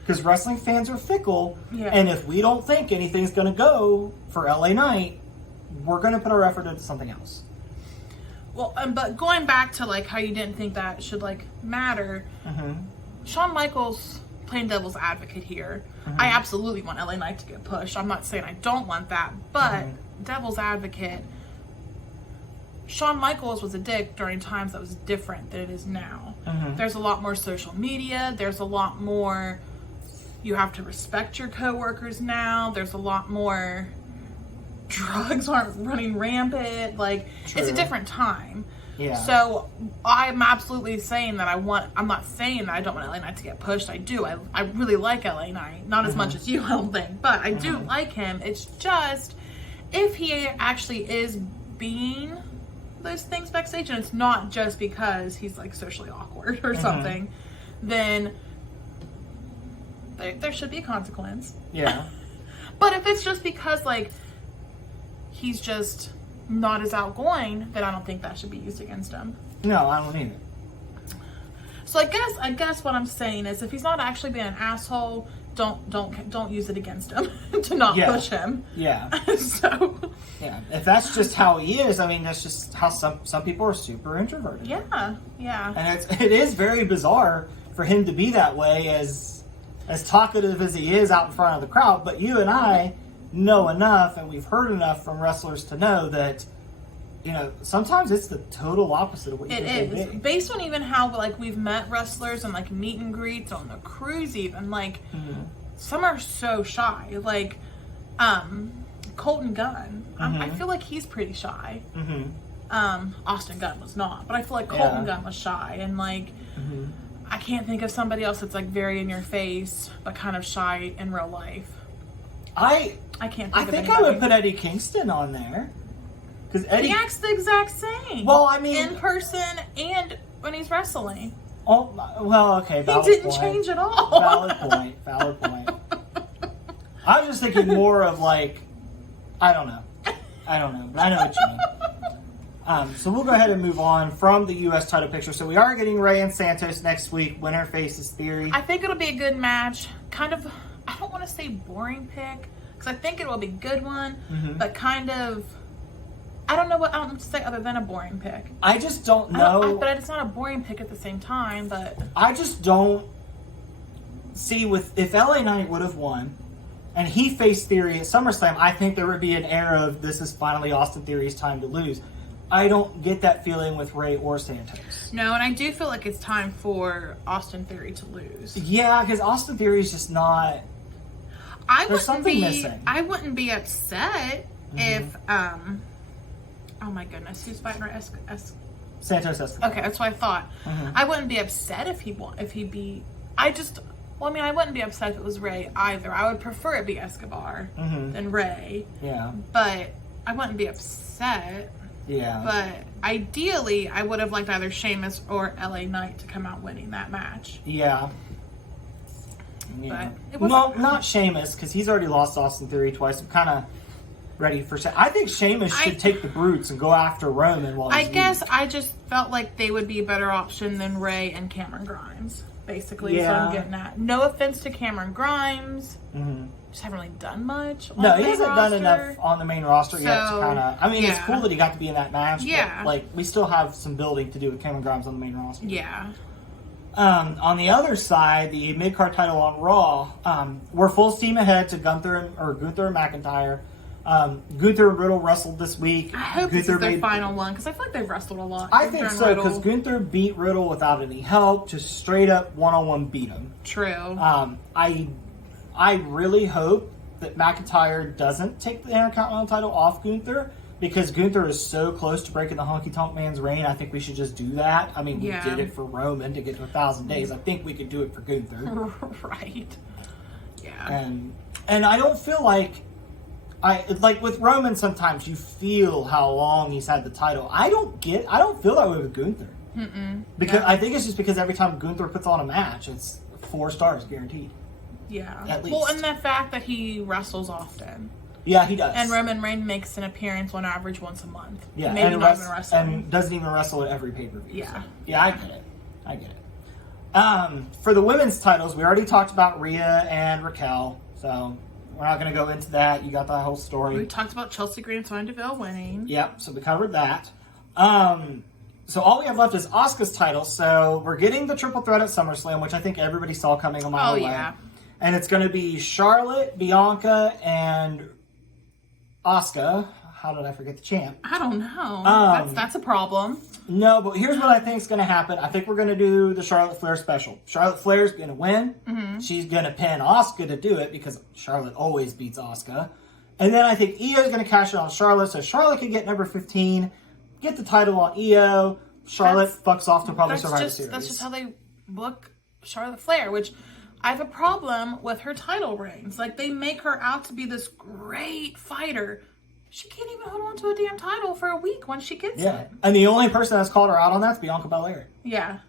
Because wrestling fans are fickle. Yeah. And if we don't think anything's going to go for LA Knight, we're going to put our effort into something else. Well, but going back to like how you didn't think that should like matter, Shawn Michaels playing devil's advocate here. I absolutely want LA Knight to get pushed. I'm not saying I don't want that, but devil's advocate, Shawn Michaels was a dick during times that was different than it is now. There's a lot more social media. There's a lot more, you have to respect your coworkers now. There's a lot more, drugs aren't running rampant. Like, it's a different time. Yeah. So I'm absolutely saying that I'm not saying that I don't want LA Knight to get pushed. I do. I really like LA Knight. Not as much as you, I don't think. But I do like him. It's just, if he actually is being those things backstage, and it's not just because he's like socially awkward or something, then there should be a consequence. Yeah. But if it's just because like he's just not as outgoing, then I don't think that should be used against him. No, I don't either. So I guess what I'm saying is, if he's not actually being an asshole, don't use it against him to not push him. Yeah. So. Yeah, if that's just how he is, I mean, that's just how some people are super introverted. Yeah, yeah. And it is very bizarre for him to be that way, as talkative as he is out in front of the crowd. But you and I know enough, and we've heard enough from wrestlers to know that, you know, sometimes it's the total opposite of what you think they is. Based on even how like we've met wrestlers and like meet and greets on the cruise, even like some are so shy. Like Colton Gunn, I feel like he's pretty shy. Austin Gunn was not, but I feel like Colton Gunn was shy, and like I can't think of somebody else that's like very in your face but kind of shy in real life. I can't think of anybody. I would put Eddie Kingston on there. Because Eddie, he acts the exact same. Well, I mean, in person and when he's wrestling. Oh, well, okay. He didn't change at all. Valid point. I was just thinking more of like, I don't know, but I know what you mean. So we'll go ahead and move on from the U.S. title picture. So we are getting Rey and Santos next week. Winner faces Theory. I think it'll be a good match. Kind of, I don't want to say boring pick, because I think it will be a good one, but kind of, I don't know what else to say other than a boring pick. I just don't know. But it's not a boring pick at the same time, but. I just don't see if LA Knight would have won and he faced Theory at SummerSlam, I think there would be an era of this is finally Austin Theory's time to lose. I don't get that feeling with Rey or Santos. No, and I do feel like it's time for Austin Theory to lose. Yeah, because Austin Theory is just not. There's something missing. I wouldn't be upset if. Oh my goodness, who's fighting Rey? Santos Escobar. Okay, that's what I thought. I wouldn't be upset if he beat. I wouldn't be upset if it was Rey either. I would prefer it be Escobar than Rey. Yeah. But I wouldn't be upset. Yeah. But ideally, I would have liked either Sheamus or LA Knight to come out winning that match. Yeah. But it wasn't. No, not Sheamus, because he's already lost Austin Theory twice. I'm kind of ready for. I think Sheamus should take the brutes and go after Roman while he's weak. I just felt like they would be a better option than Rey and Cameron Grimes. Basically, is what I'm getting at. No offense to Cameron Grimes. Just haven't really done much on the main he hasn't roster. done enough on the main roster yet to kind of. I mean, it's cool that he got to be in that match. Yeah. But, like, we still have some building to do with Cameron Grimes on the main roster. Yeah. On the other side, the mid-card title on Raw, we're full steam ahead to Gunther and McIntyre. Gunther and Riddle wrestled this week. I hope this is their final one, because I feel like they've wrestled a lot. I think so, because Gunther beat Riddle without any help, just straight up one-on-one beat him. True. I really hope that McIntyre doesn't take the Intercontinental title off Gunther, because Gunther is so close to breaking the Honky Tonk Man's reign. I think we should just do that. I mean, we did it for Roman to get to 1,000 days. I think we could do it for Gunther. Right. Yeah. And I don't feel like with Roman, sometimes you feel how long he's had the title. I don't feel that way with Gunther. Because I think it's just because every time Gunther puts on a match, it's 4 stars guaranteed. Yeah. At least. Well, and the fact that he wrestles often. Yeah, he does. And Roman Reigns makes an appearance on average once a month. Yeah, maybe not even wrestling. And doesn't even wrestle at every pay-per-view. Yeah. So. Yeah, I get it. For the women's titles, we already talked about Rhea and Raquel, so we're not going to go into that. You got that whole story. We talked about Chelsea Green and Sonya Deville winning. Yep, so we covered that. So all we have left is Asuka's title. So we're getting the triple threat at SummerSlam, which I think everybody saw coming a mile away. Yeah. And it's going to be Charlotte, Bianca, and Asuka. How did I forget the champ? I don't know. That's a problem. No, but here's what I think is going to happen. I think we're going to do the Charlotte Flair special. Charlotte Flair's going to win. Mm-hmm. She's going to pin Asuka to do it because Charlotte always beats Asuka. And then I think Io's going to cash it on Charlotte, so Charlotte can get number 15, get the title on Io. Charlotte fucks off to probably Survivor Series. That's just how they book Charlotte Flair, which I have a problem with her title reigns. Like, they make her out to be this great fighter. She can't even hold on to a damn title for a week when she gets it. And the only person that's called her out on that is Bianca Belair. Yeah.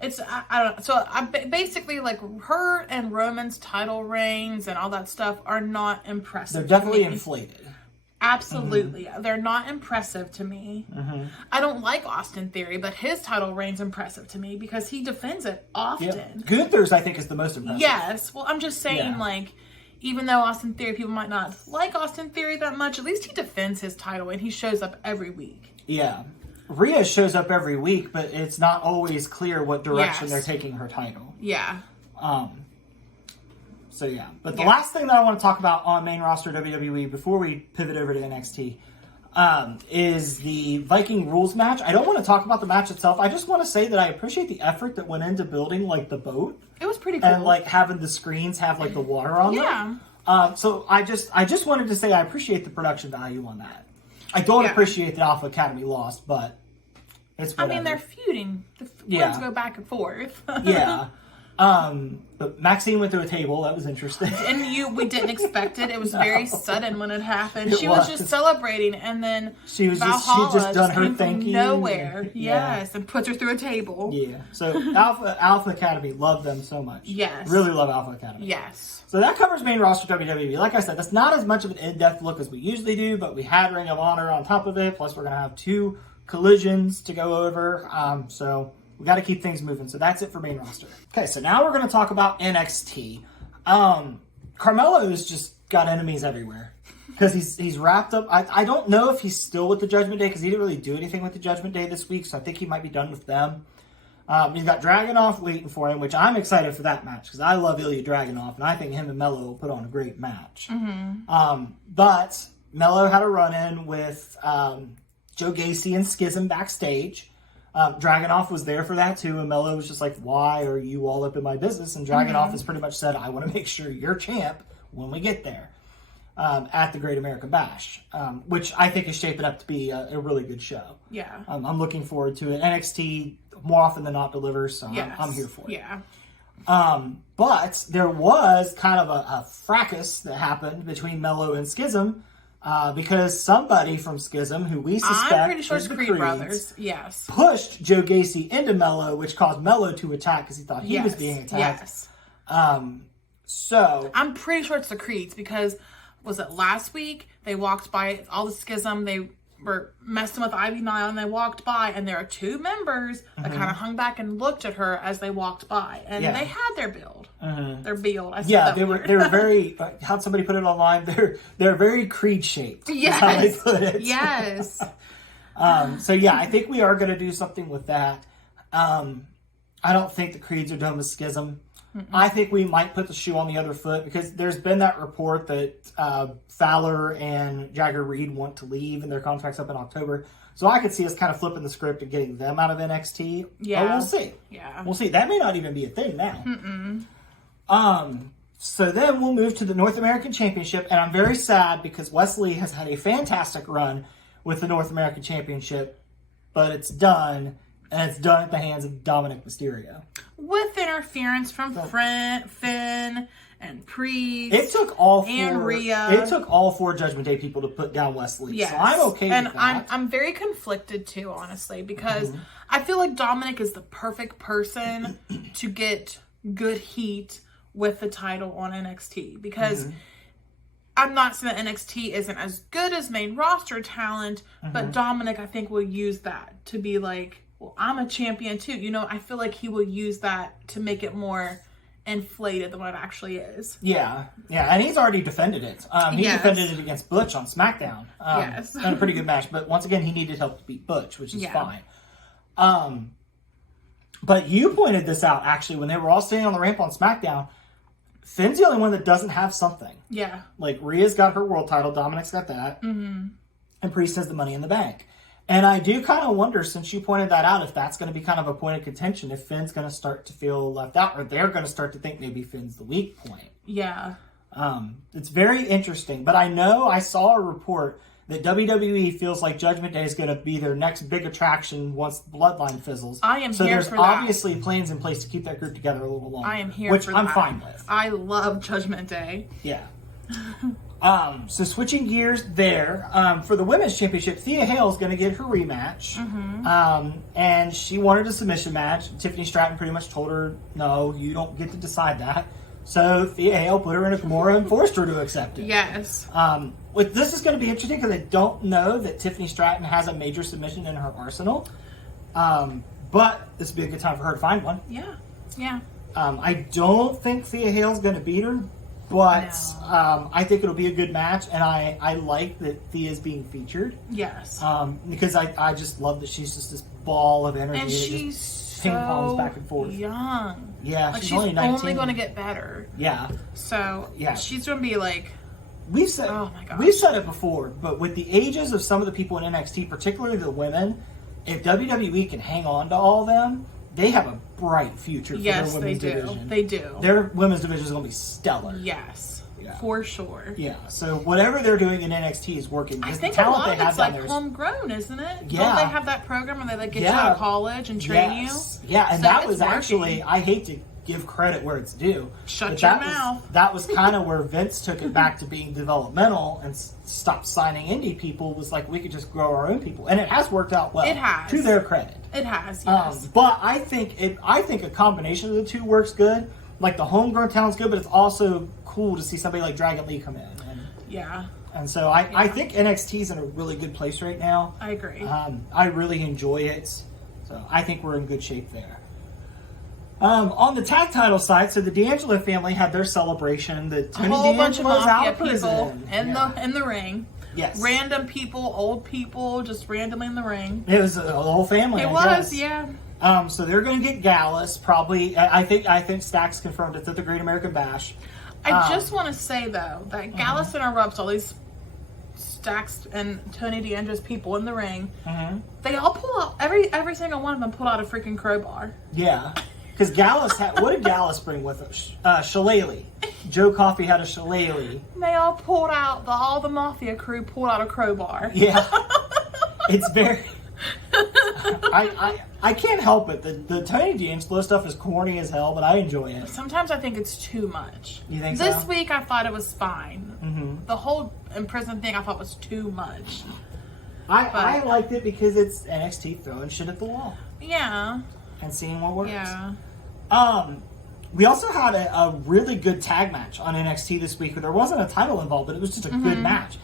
It's, I don't know. So, basically, like, her and Roman's title reigns and all that stuff are not impressive. They're definitely inflated. Absolutely. Mm-hmm. They're not impressive to me. Mm-hmm. I don't like Austin Theory, but his title reign's impressive to me because he defends it often. Yep. Gunther's, I think, is the most impressive. Yes. Well, I'm just saying, like, even though Austin Theory, people might not like Austin Theory that much, at least he defends his title and he shows up every week. Yeah. Rhea shows up every week, but it's not always clear what direction they're taking her title. Yeah. So yeah, but the last thing that I want to talk about on main roster WWE before we pivot over to NXT is the Viking rules match. I don't want to talk about the match itself. I just want to say that I appreciate the effort that went into building like the boat. It was pretty cool. And like having the screens have like the water on them. So I just wanted to say I appreciate the production value on that. I don't appreciate that Alpha Academy lost, but it's whatever. I mean, they're feuding. The words go back and forth. But Maxine went to a table. That was interesting. And we didn't expect it. It was very sudden when it happened. She was just celebrating, and then she just done her thinking. Nowhere. Yes, and puts her through a table. Yeah. So Alpha Academy, love them so much. Yes. Really love Alpha Academy. Yes. So that covers main roster WWE. Like I said, that's not as much of an in-depth look as we usually do, but we had Ring of Honor on top of it. Plus, we're going to have 2 collisions to go over. So we got to keep things moving. So that's it for main roster. Okay, so now we're going to talk about NXT. Carmelo's just got enemies everywhere because he's wrapped up. I don't know if he's still with the Judgment Day because he didn't really do anything with the Judgment Day this week, so I think he might be done with them. He's got Dragunov waiting for him, which I'm excited for that match because I love Ilya Dragunov, and I think him and Melo will put on a great match. Mm-hmm. But Melo had a run-in with Joe Gacy and Schism backstage. Dragunov was there for that too, and Melo was just like, why are you all up in my business? And Dragunov has pretty much said, I want to make sure you're champ when we get there at the Great American Bash, which I think is shaping up to be a really good show. Yeah. I'm looking forward to it. NXT more often than not delivers, so I'm here for it. Yeah. But there was kind of a fracas that happened between Melo and Schism, because somebody from Schism, who we suspect I'm pretty sure is it's the Creed Brothers, pushed Joe Gacy into Melo, which caused Melo to attack because he thought he was being attacked. Yes. So I'm pretty sure it's the Creeds because was it last week they walked by all the Schism, they were messing with Ivy Nile, and they walked by, and there are 2 members that kind of hung back and looked at her as they walked by, and they had their build. Their build. I said they were very. How'd somebody put it online? They're very Creed shaped. Yes, how they put it. Yes. So yeah, I think we are going to do something with that. I don't think the Creeds are done with Schism. I think we might put the shoe on the other foot because there's been that report that Fowler and Jagger Reed want to leave and their contract's up in October. So I could see us kind of flipping the script and getting them out of NXT. Yeah. But we'll see. Yeah. We'll see. That may not even be a thing now. So then we'll move to the North American Championship, and I'm very sad because Wesley has had a fantastic run with the North American Championship, but it's done, and it's done at the hands of Dominic Mysterio. With interference from Finn and Priest. It took all 4 and Rhea. It took all 4 Judgment Day people to put down Wesley. Yes. So I'm okay with that. And I'm very conflicted too, honestly, because I feel like Dominic is the perfect person to get good heat with the title on NXT because I'm not saying that NXT isn't as good as main roster talent, but Dominic, I think, will use that to be like, well, I'm a champion too. You know, I feel like he will use that to make it more inflated than what it actually is. Yeah, and he's already defended it. He defended it against Butch on SmackDown. Yes. In a pretty good match, but once again, he needed help to beat Butch, which is fine. But you pointed this out, actually, when they were all standing on the ramp on SmackDown. Finn's the only one that doesn't have something. Yeah. Like, Rhea's got her world title, Dominic's got that, and Priest has the Money in the Bank. And I do kind of wonder, since you pointed that out, if that's going to be kind of a point of contention, if Finn's going to start to feel left out, or they're going to start to think maybe Finn's the weak point. Yeah. It's very interesting, but I saw a report that WWE feels like Judgment Day is going to be their next big attraction once the Bloodline fizzles. I am so here there's for that. Obviously plans in place to keep that group together a little longer. I am here which for I'm that. fine with. I love Judgment Day. Yeah. So switching gears there, for the Women's Championship, Thea Hale is going to get her rematch. And she wanted a submission match. Tiffany Stratton pretty much told her, no, you don't get to decide that. So Thea Hale put her in a Kimura and forced her to accept it. Yes. This is going to be interesting because I don't know that Tiffany Stratton has a major submission in her arsenal. But this would be a good time for her to find one. Yeah. Yeah. I don't think Thea Hale's going to beat her. But I think it'll be a good match, and I like that Thea's being featured. Yes. Because I just love that she's just this ball of energy. And she's so ping-pongs back and forth. young. Yeah, like, she's only 19. only going to get better. Yeah. So she's going to be like... We've said, oh my gosh. We've said it before, but with the ages of some of the people in NXT, particularly the women, if WWE can hang on to all of them, they have a bright future for their women's division. They do. Their women's division is going to be stellar. Yes. Yeah. For sure. Yeah. So whatever they're doing in NXT is working. I think the a talent lot they of have it's down like there homegrown, isn't it? Yeah. Don't they have that program where they like get you out of college and train you? Yeah, and so that was actually, I hate to give credit where it's due. Shut your mouth. That was kind of where Vince took it back to being developmental and stopped signing indie people. Was like, we could just grow our own people, and it has worked out well. It has, to their credit. It has, yes. But I think a combination of the two works good. Like the homegrown talent's good, but it's also cool to see somebody like Dragon Lee come in. And so I think NXT's in a really good place right now. I agree. I really enjoy it. So I think we're in good shape there. On the tag title side, so the D'Angelo family had their celebration. The Tony D'Angelo's out of prison. In the ring. Yes. Random people, old people, just randomly in the ring. It was the whole family. It was, yeah. So they're going to get Gallus probably. I think Stax confirmed it's at the Great American Bash. I just want to say though that Gallus interrupts all these Stax and Tony D'Angelo's people in the ring. They all pull out every single one of them pulled out a freaking crowbar. Yeah. Because Gallus what did Gallus bring with him? Shillelagh. Joe Coffey had a shillelagh. They all pulled out, all the Mafia crew pulled out a crowbar. Yeah. It's very... I can't help it. The Tony D'Angelo stuff is corny as hell, but I enjoy it. Sometimes I think it's too much. You think This so? week I thought it was fine. The whole in prison thing I thought was too much. I liked it because it's NXT throwing shit at the wall. Yeah. And seeing what works. Yeah. We also had a really good tag match on NXT this week. There wasn't a title involved, but it was just a good match.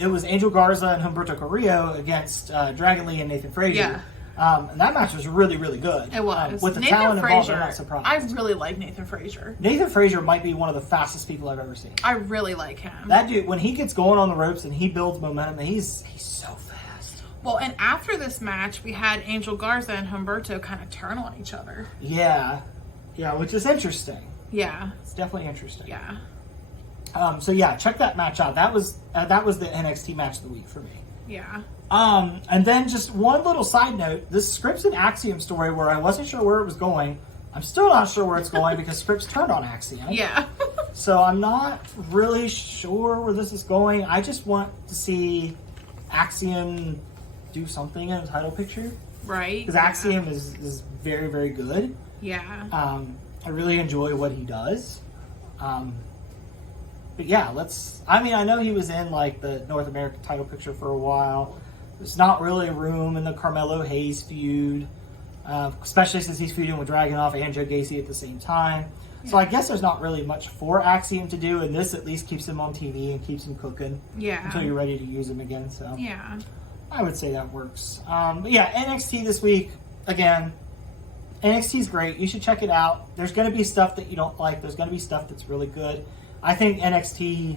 It was Angel Garza and Humberto Carrillo against Dragon Lee and Nathan Frazier. Yeah. And that match was really, really good. It was. With the Nathan talent involved, Frazier, I'm not surprised. I really like Nathan Frazier. Nathan Frazier might be one of the fastest people I've ever seen. I really like him. That dude, when he gets going on the ropes and he builds momentum, he's so fast. Well, and after this match, we had Angel Garza and Humberto kind of turn on each other. Yeah. Yeah, which is interesting. Yeah. It's definitely interesting. Yeah. So yeah, check that match out. That was the NXT match of the week for me. Yeah. And then just one little side note, this Scripps and Axiom story where I wasn't sure where it was going. I'm still not sure where it's going because Scripps turned on Axiom. Yeah. So I'm not really sure where this is going. I just want to see Axiom do something in a title picture. Right. Because Axiom is very, very good. Yeah. I really enjoy what he does. But yeah, I know he was in like the North American title picture for a while. There's not really room in the Carmelo Hayes feud, especially since he's feuding with Dragunov and Joe Gacy at the same time. Yeah. So I guess there's not really much for Axiom to do, and this at least keeps him on TV and keeps him cooking. Yeah. Until you're ready to use him again. So yeah, I would say that works. But yeah, NXT this week again. NXT's great. You should check it out. There's going to be stuff that you don't like. There's going to be stuff that's really good. I think NXT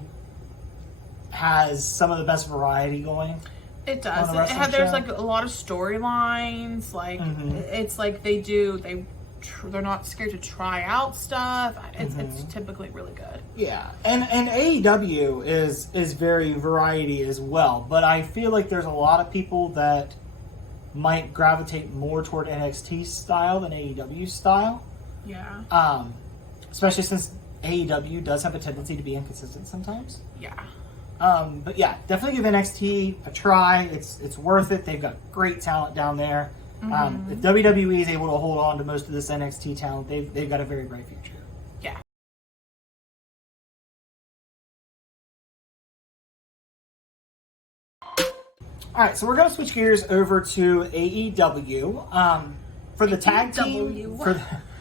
has some of the best variety going. It does. There's like a lot of storylines. Like it's like they're not scared to try out stuff. It's typically really good. Yeah, and AEW is very variety as well. But I feel like there's a lot of people that might gravitate more toward NXT style than AEW style. Yeah. Especially since AEW does have a tendency to be inconsistent sometimes. Yeah. But yeah, definitely give NXT a try. It's worth it. They've got great talent down there. If WWE is able to hold on to most of this NXT talent, they've got a very bright future. Yeah. All right, so we're going to switch gears over to AEW for the tag team for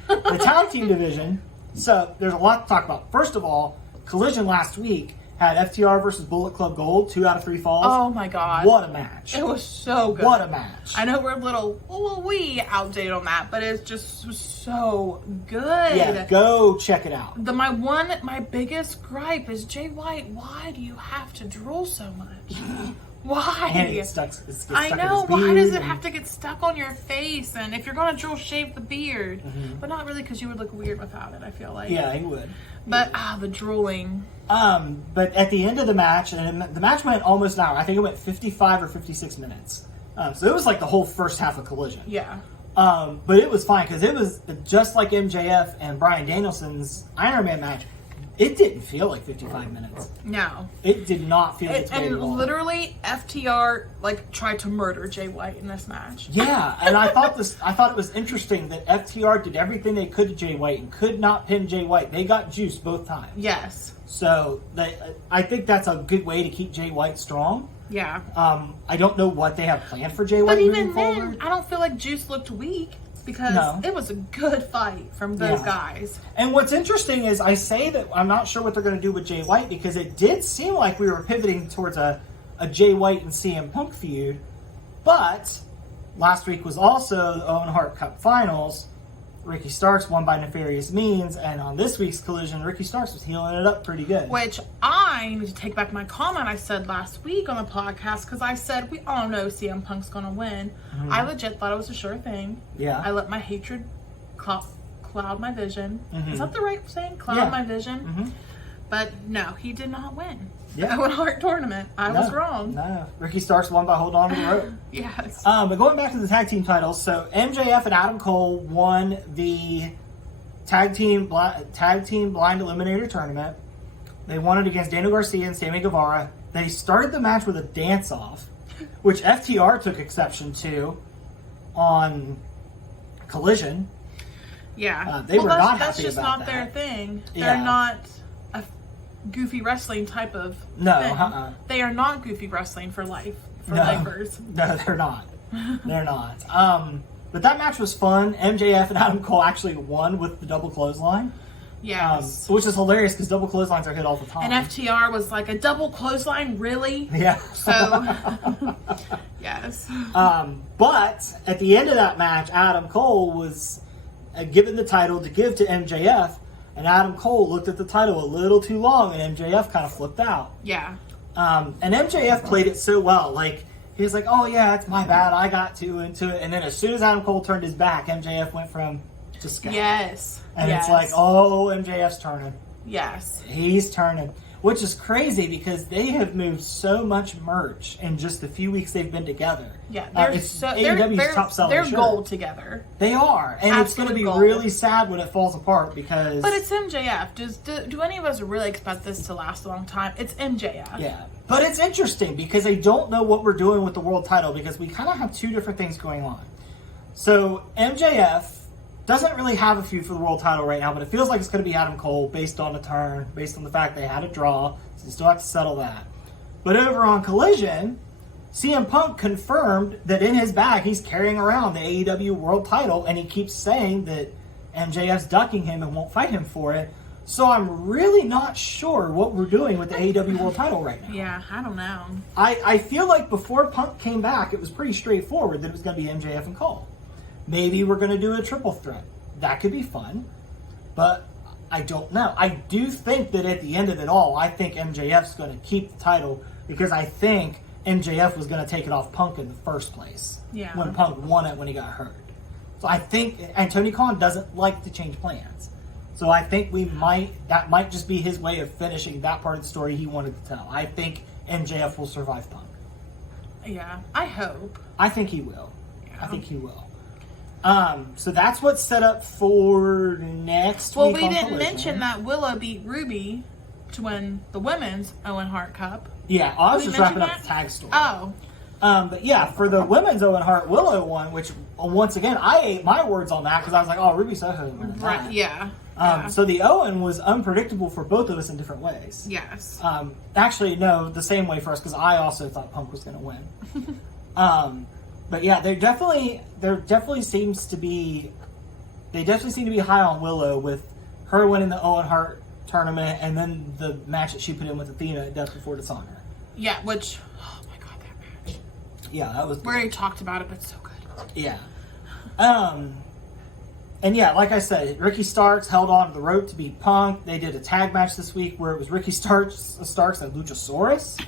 the tag team division. So there's a lot to talk about. First of all, Collision last week had FTR versus Bullet Club Gold, 2 out of 3 falls. Oh my god. What a match. It was so good. What a match. I know we're a little outdated on that, but it's just so good. Yeah, go check it out. My biggest gripe is, Jay White, why do you have to drool so much? Why? And it gets stuck I know. in his Why beard does it have to get stuck on your face? And if you're going to drool, shave the beard. But not really, because you would look weird without it, I feel like. Yeah, he would. But, the drooling. But at the end of the match, and the match went almost an hour. I think it went 55 or 56 minutes. So it was like the whole first half of Collision. Yeah. But it was fine, because it was just like MJF and Bryan Danielson's Iron Man match. It didn't feel like 55 minutes. No. It did not feel like And literally, FTR tried to murder Jay White in this match. Yeah, and I thought it was interesting that FTR did everything they could to Jay White and could not pin Jay White. They got juiced both times. Yes. So I think that's a good way to keep Jay White strong. Yeah. I don't know what they have planned for Jay White moving forward. But even then, I don't feel like Juice looked weak. Because it was a good fight from those guys. And what's interesting is I say that I'm not sure what they're going to do with Jay White, because it did seem like we were pivoting towards a Jay White and CM Punk feud. But last week was also the Owen Hart Cup Finals. Ricky Starks won by nefarious means, and on this week's Collision, Ricky Starks was healing it up pretty good. Which I need to take back my comment I said last week on the podcast, because I said we all know CM Punk's going to win. I legit thought it was a sure thing. Yeah. I let my hatred cloud my vision. Is that the right saying? Cloud my vision? But no, he did not win. Yeah. The Owen Hart tournament. I was wrong. No. Ricky Starks won by holding on to the rope. Yes. But going back to the tag team titles, so MJF and Adam Cole won the tag team blind eliminator tournament. They won it against Daniel Garcia and Sammy Guevara. They started the match with a dance-off, which FTR took exception to on Collision. Yeah. They were not happy about that. That's just not their thing. They're not a goofy wrestling type of thing. They are not goofy wrestling for life, lifers. No, they're not. They're not. But that match was fun. MJF and Adam Cole actually won with the double clothesline. Yes. Which is hilarious, because double clotheslines are hit all the time. And FTR was like, a double clothesline, really? Yeah. So, yes. But at the end of that match, Adam Cole was given the title to give to MJF, and Adam Cole looked at the title a little too long, and MJF kind of flipped out. Yeah. And MJF played it so well. Like, he was like, oh yeah, it's my bad, I got too into it. And then as soon as Adam Cole turned his back, MJF went from to sky. Yes. And it's like, oh, MJF's turning. Yes. He's turning. Which is crazy, because they have moved so much merch in just the few weeks they've been together. Yeah, AEW's top selling they're shirt. gold together. They are, and it's going to be really sad when it falls apart, because. But it's MJF. Do any of us really expect this to last a long time? It's MJF. Yeah, but it's interesting because I don't know what we're doing with the world title, because we kind of have two different things going on. So MJF doesn't really have a feud for the world title right now, but it feels like it's going to be Adam Cole based on the turn, based on the fact they had a draw, so they still have to settle that. But over on Collision, CM Punk confirmed that in his bag he's carrying around the AEW world title, and he keeps saying that MJF's ducking him and won't fight him for it. So I'm really not sure what we're doing with the AEW world title right now. Yeah, I don't know. I feel like before Punk came back, it was pretty straightforward that it was going to be MJF and Cole. Maybe we're going to do a triple threat. That could be fun. But I don't know. I do think that at the end of it all, I think MJF's going to keep the title because I think MJF was going to take it off Punk in the first place. Yeah. When Punk won it when he got hurt. So I think, and Tony Khan doesn't like to change plans. So I think that might just be his way of finishing that part of the story he wanted to tell. I think MJF will survive Punk. Yeah, I hope. I think he will. Yeah. I think he will. So that's what's set up for next week. Well, we on didn't Collision. mention that Willow beat Ruby to win the women's Owen Hart Cup. Yeah, I was Did we just wrapping mention up the tag story. Oh. But yeah, for the women's Owen Hart Willow one, which once again I ate my words on that because I was like, oh, Ruby Soho won that. Right, yeah. So the Owen was unpredictable for both of us in different ways. Yes. Actually, no, the same way for us because I also thought Punk was going to win. But yeah, they definitely seem to be high on Willow with her winning the Owen Hart tournament and then the match that she put in with Athena at Death Before Dishonor. Yeah, which, oh my god, that match. Yeah, that was. We already talked about it, but it's so good. Yeah. And yeah, like I said, Ricky Starks held on to the rope to beat Punk. They did a tag match this week where it was Ricky Starks and Luchasaurus.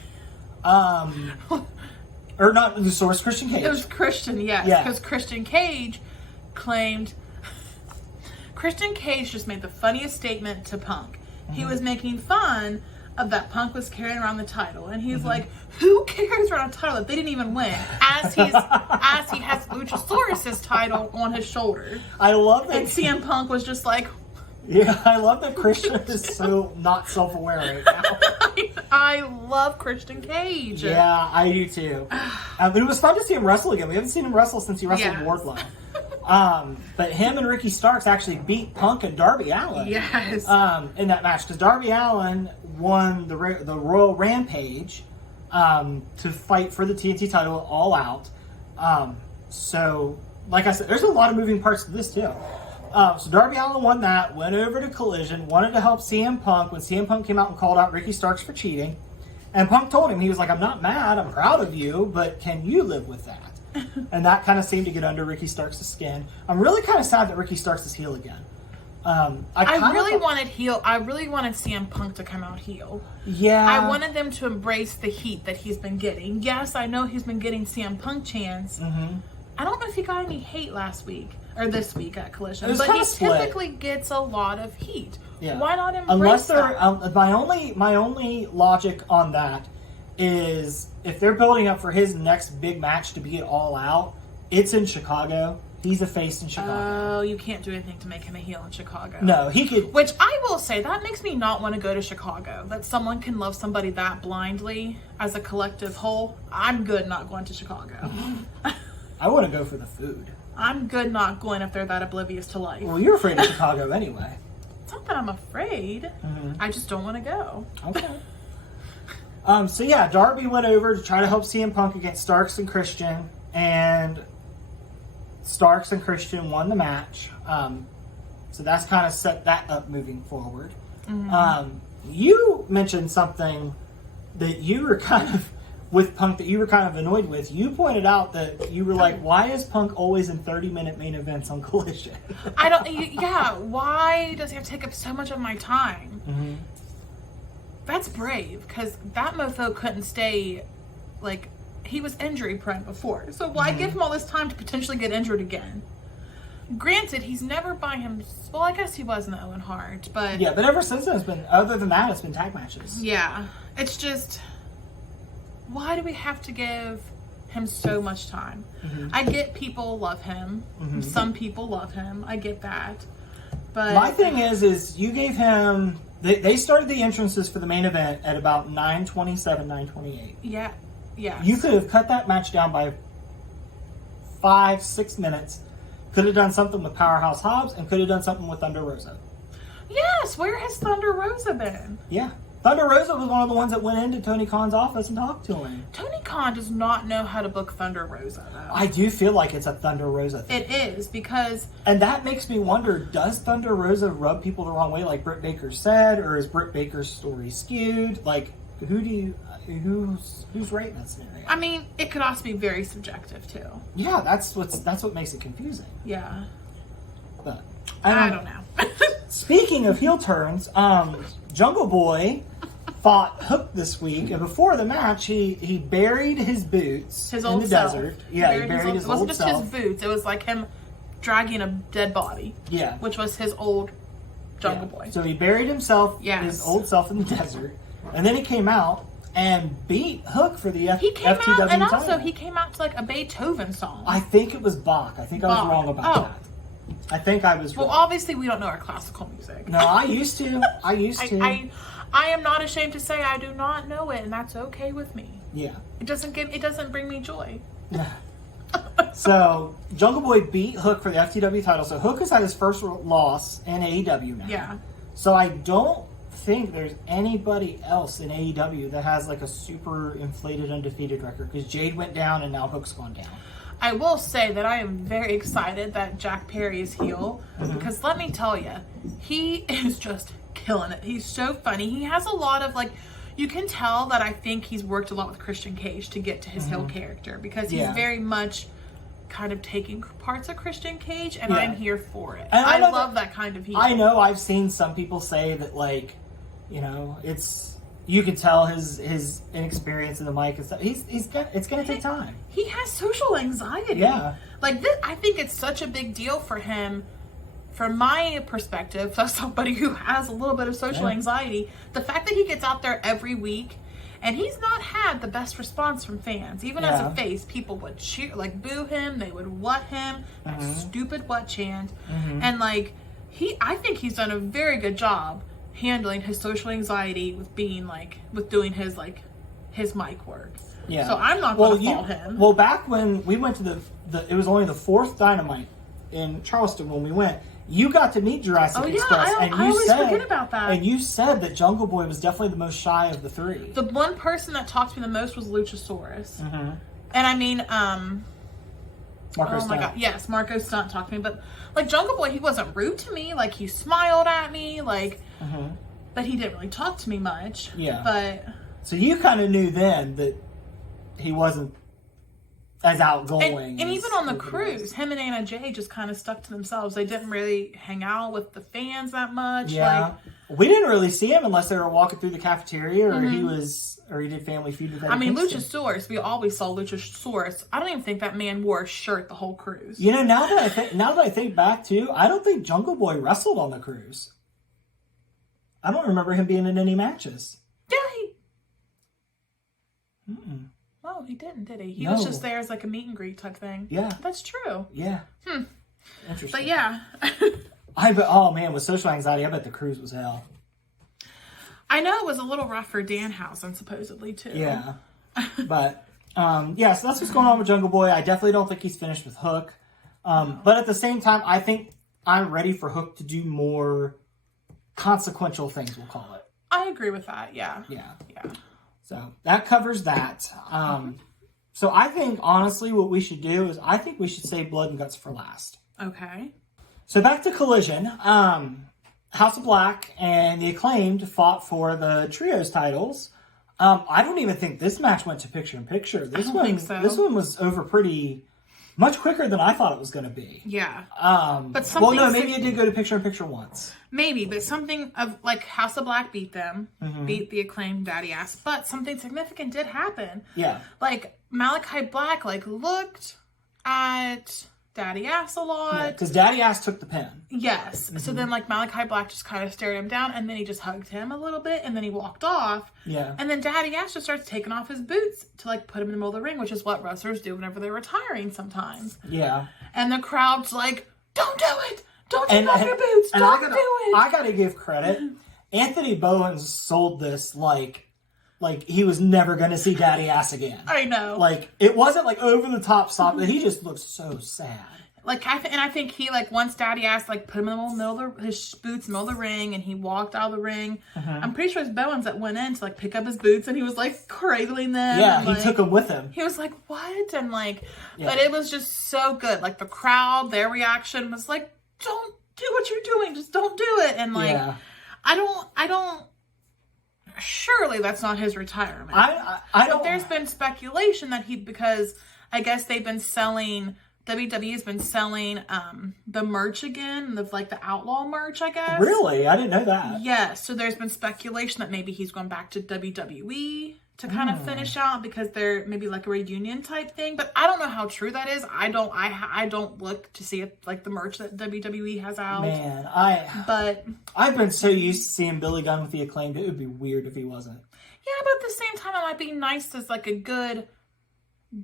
Or not Luchasaurus, Christian Cage. It was Christian, yes. Yeah. Because Christian Cage claimed... Christian Cage just made the funniest statement to Punk. Mm-hmm. He was making fun of that Punk was carrying around the title. And he's like, who carries around a title that they didn't even win? As he has Luchasaurus' title on his shoulder. I love that. And CM Punk was just like... Yeah, I love that Christian is so not self-aware right now. I love Christian Cage. Yeah, I do too. But it was fun to see him wrestle again. We haven't seen him wrestle since he wrestled Wardlow. But him and Ricky Starks actually beat Punk and Darby Allin. Yes. In that match because Darby Allin won the Royal Rampage to fight for the TNT title All Out. So, like I said, there's a lot of moving parts to this too. So Darby Allin won that, went over to Collision, wanted to help CM Punk when CM Punk came out and called out Ricky Starks for cheating. And Punk told him, he was like, I'm not mad, I'm proud of you, but can you live with that? And that kind of seemed to get under Ricky Starks' skin. I'm really kind of sad that Ricky Starks is heel again. I really wanted CM Punk to come out heel. Yeah. I wanted them to embrace the heat that he's been getting. Yes, I know he's been getting CM Punk chants. Mm-hmm. I don't know if he got any hate last week or this week at Collision, but he typically gets a lot of heat. Yeah. Why not embrace that? My only logic on that is if they're building up for his next big match to be it All Out, it's in Chicago. He's a face in Chicago. Oh, you can't do anything to make him a heel in Chicago. No, he could. Which I will say, that makes me not want to go to Chicago. That someone can love somebody that blindly as a collective whole. I'm good not going to Chicago. I want to go for the food. I'm good not going if they're that oblivious to life. Well, you're afraid of Chicago anyway. It's not that I'm afraid. Mm-hmm. I just don't want to go. Okay. So yeah, Darby went over to try to help CM Punk against Starks and Christian, and Starks and Christian won the match. So that's kind of set that up moving forward. Mm-hmm. You mentioned something that you were kind of with Punk that you were kind of annoyed with. You pointed out that you were like, why is Punk always in 30-minute main events on Collision? Why does he have to take up so much of my time? Mm-hmm. That's brave, because that mofo couldn't stay, like, he was injury prone before. So why give him all this time to potentially get injured again? Granted, he's never by him. Well, I guess he was in the Owen Hart, but... Yeah, but ever since then, other than that, it's been tag matches. Yeah. It's just... Why do we have to give him so much time? Mm-hmm. I get people love him. Mm-hmm. Some people love him. I get that. But my thing is you gave him... They started the entrances for the main event at about 9:27, 9:28. Yeah. Yeah. You could have cut that match down by 5-6 minutes. Could have done something with Powerhouse Hobbs and could have done something with Thunder Rosa. Yes, where has Thunder Rosa been? Yeah. Thunder Rosa was one of the ones that went into Tony Khan's office and talked to him. Tony Khan does not know how to book Thunder Rosa, though. I do feel like it's a Thunder Rosa thing. It is, because... And that makes me wonder, does Thunder Rosa rub people the wrong way, like Britt Baker said, or is Britt Baker's story skewed? Like, who's right in that scenario? I mean, it could also be very subjective too. Yeah, that's what makes it confusing. Yeah. But I don't know. Speaking of heel turns, Jungle Boy fought Hook this week, and before the match, he buried his boots in the desert. Yeah, he buried his old self. It wasn't just his boots; it was like him dragging a dead body. Yeah, which was his old Jungle Boy. So he buried himself, his old self, in the desert, and then he came out and beat Hook for the FTW title. And also he came out to like a Beethoven song. I think it was Bach. I think I was wrong about that. I think I was wrong. Well, obviously we don't know our classical music. No, I used to. I am not ashamed to say I do not know it, and that's okay with me. Yeah. It doesn't bring me joy. So Jungle Boy beat Hook for the FTW title. So Hook has had his first loss in AEW now. Yeah. So I don't think there's anybody else in AEW that has like a super inflated undefeated record, because Jade went down and now Hook's gone down. I will say that I am very excited that Jack Perry is heel, because let me tell you, he is just killing it. He's so funny. He has a lot of like, you can tell that I think he's worked a lot with Christian Cage to get to his heel character, because he's very much kind of taking parts of Christian Cage, and I'm here for it. And I love that kind of heel. I know I've seen some people say that, like, you can tell his inexperience in the mic and stuff. It's going to take time. He has social anxiety. Yeah. Like this, I think it's such a big deal for him. From my perspective, as somebody who has a little bit of social anxiety, the fact that he gets out there every week, and he's not had the best response from fans. Even as a face, people would cheer, like boo him. They would what him, that stupid what chant, and like I think he's done a very good job handling his social anxiety with doing his mic work. Yeah. So I'm not going to fault him. Well, back when we went to it was only the 4th Dynamite in Charleston when we went. You got to meet Jurassic Express, and I always forget about that. And you said that Jungle Boy was definitely the most shy of the 3. The one person that talked to me the most was Luchasaurus, and I mean, Marco Stunt. My God, yes, Marco Stunt talked to me, but like Jungle Boy, he wasn't rude to me. Like he smiled at me, like, but he didn't really talk to me much. Yeah, but so you kind of knew then that he wasn't as outgoing. And even on the cruise, him and Anna Jay just kind of stuck to themselves. They didn't really hang out with the fans that much. Yeah. We didn't really see him unless they were walking through the cafeteria, or he did Family Feud with Eddie Kingston. Luchasaurus, we always saw Luchasaurus. I don't even think that man wore a shirt the whole cruise. Now that I think back too, I don't think Jungle Boy wrestled on the cruise. I don't remember him being in any matches. Yeah, Oh, he didn't, did he? He was just there as like a meet and greet type thing. Yeah. That's true. Yeah. Interesting. But yeah. Oh man, with social anxiety, I bet the cruise was hell. I know it was a little rough for Danhausen, supposedly, too. Yeah. But, so that's what's going on with Jungle Boy. I definitely don't think he's finished with Hook. But at the same time, I think I'm ready for Hook to do more consequential things, we'll call it. I agree with that, yeah. Yeah. So that covers that. So I think, honestly, what we should do is I think we should save Blood and Guts for last. Okay. So back to Collision. House of Black and the Acclaimed fought for the Trios titles. I don't even think this match went to picture-in-picture. This one was over pretty much quicker than I thought it was going to be. Yeah. But something. Well, no, maybe it did go to picture-in-picture once. Maybe, but something of like House of Black beat them, beat the Acclaimed Daddy Ass, but something significant did happen. Yeah. Like Malachi Black looked at Daddy Ass a lot. Because Daddy Ass took the pin. Yes. So then Malachi Black just kind of stared him down, and then he just hugged him a little bit, and then he walked off. Yeah. And then Daddy Ass just starts taking off his boots to put him in the middle of the ring, which is what wrestlers do whenever they're retiring sometimes. Yeah. And the crowd's like, don't do it! Don't take off your boots! Don't do it! I gotta give credit. Anthony Bowens sold this like he was never going to see Daddy Ass again. I know. It wasn't over the top stop. He just looked so sad. I think he once Daddy Ass put him in the middle of his boots in the middle of the ring, and he walked out of the ring. I'm pretty sure it's Bowens that went in to pick up his boots, and he was cradling them. Yeah, he took them with him. He was like, what? And but it was just so good. The crowd, their reaction was don't do what you're doing. Just don't do it. And I don't surely that's not his retirement. I don't. But there's been speculation that because I guess they've been selling, WWE's been selling the merch again, the Outlaw merch, I guess. Really? I didn't know that. Yes. So there's been speculation that maybe he's going back to WWE to kind of finish out, because they're maybe like a reunion type thing. But I don't know how true that is. I don't look to see it, like the merch that WWE has out. Man, but I've been so used to seeing Billy Gunn with the Acclaimed. It would be weird if he wasn't. Yeah, but at the same time, it might be nice as like a good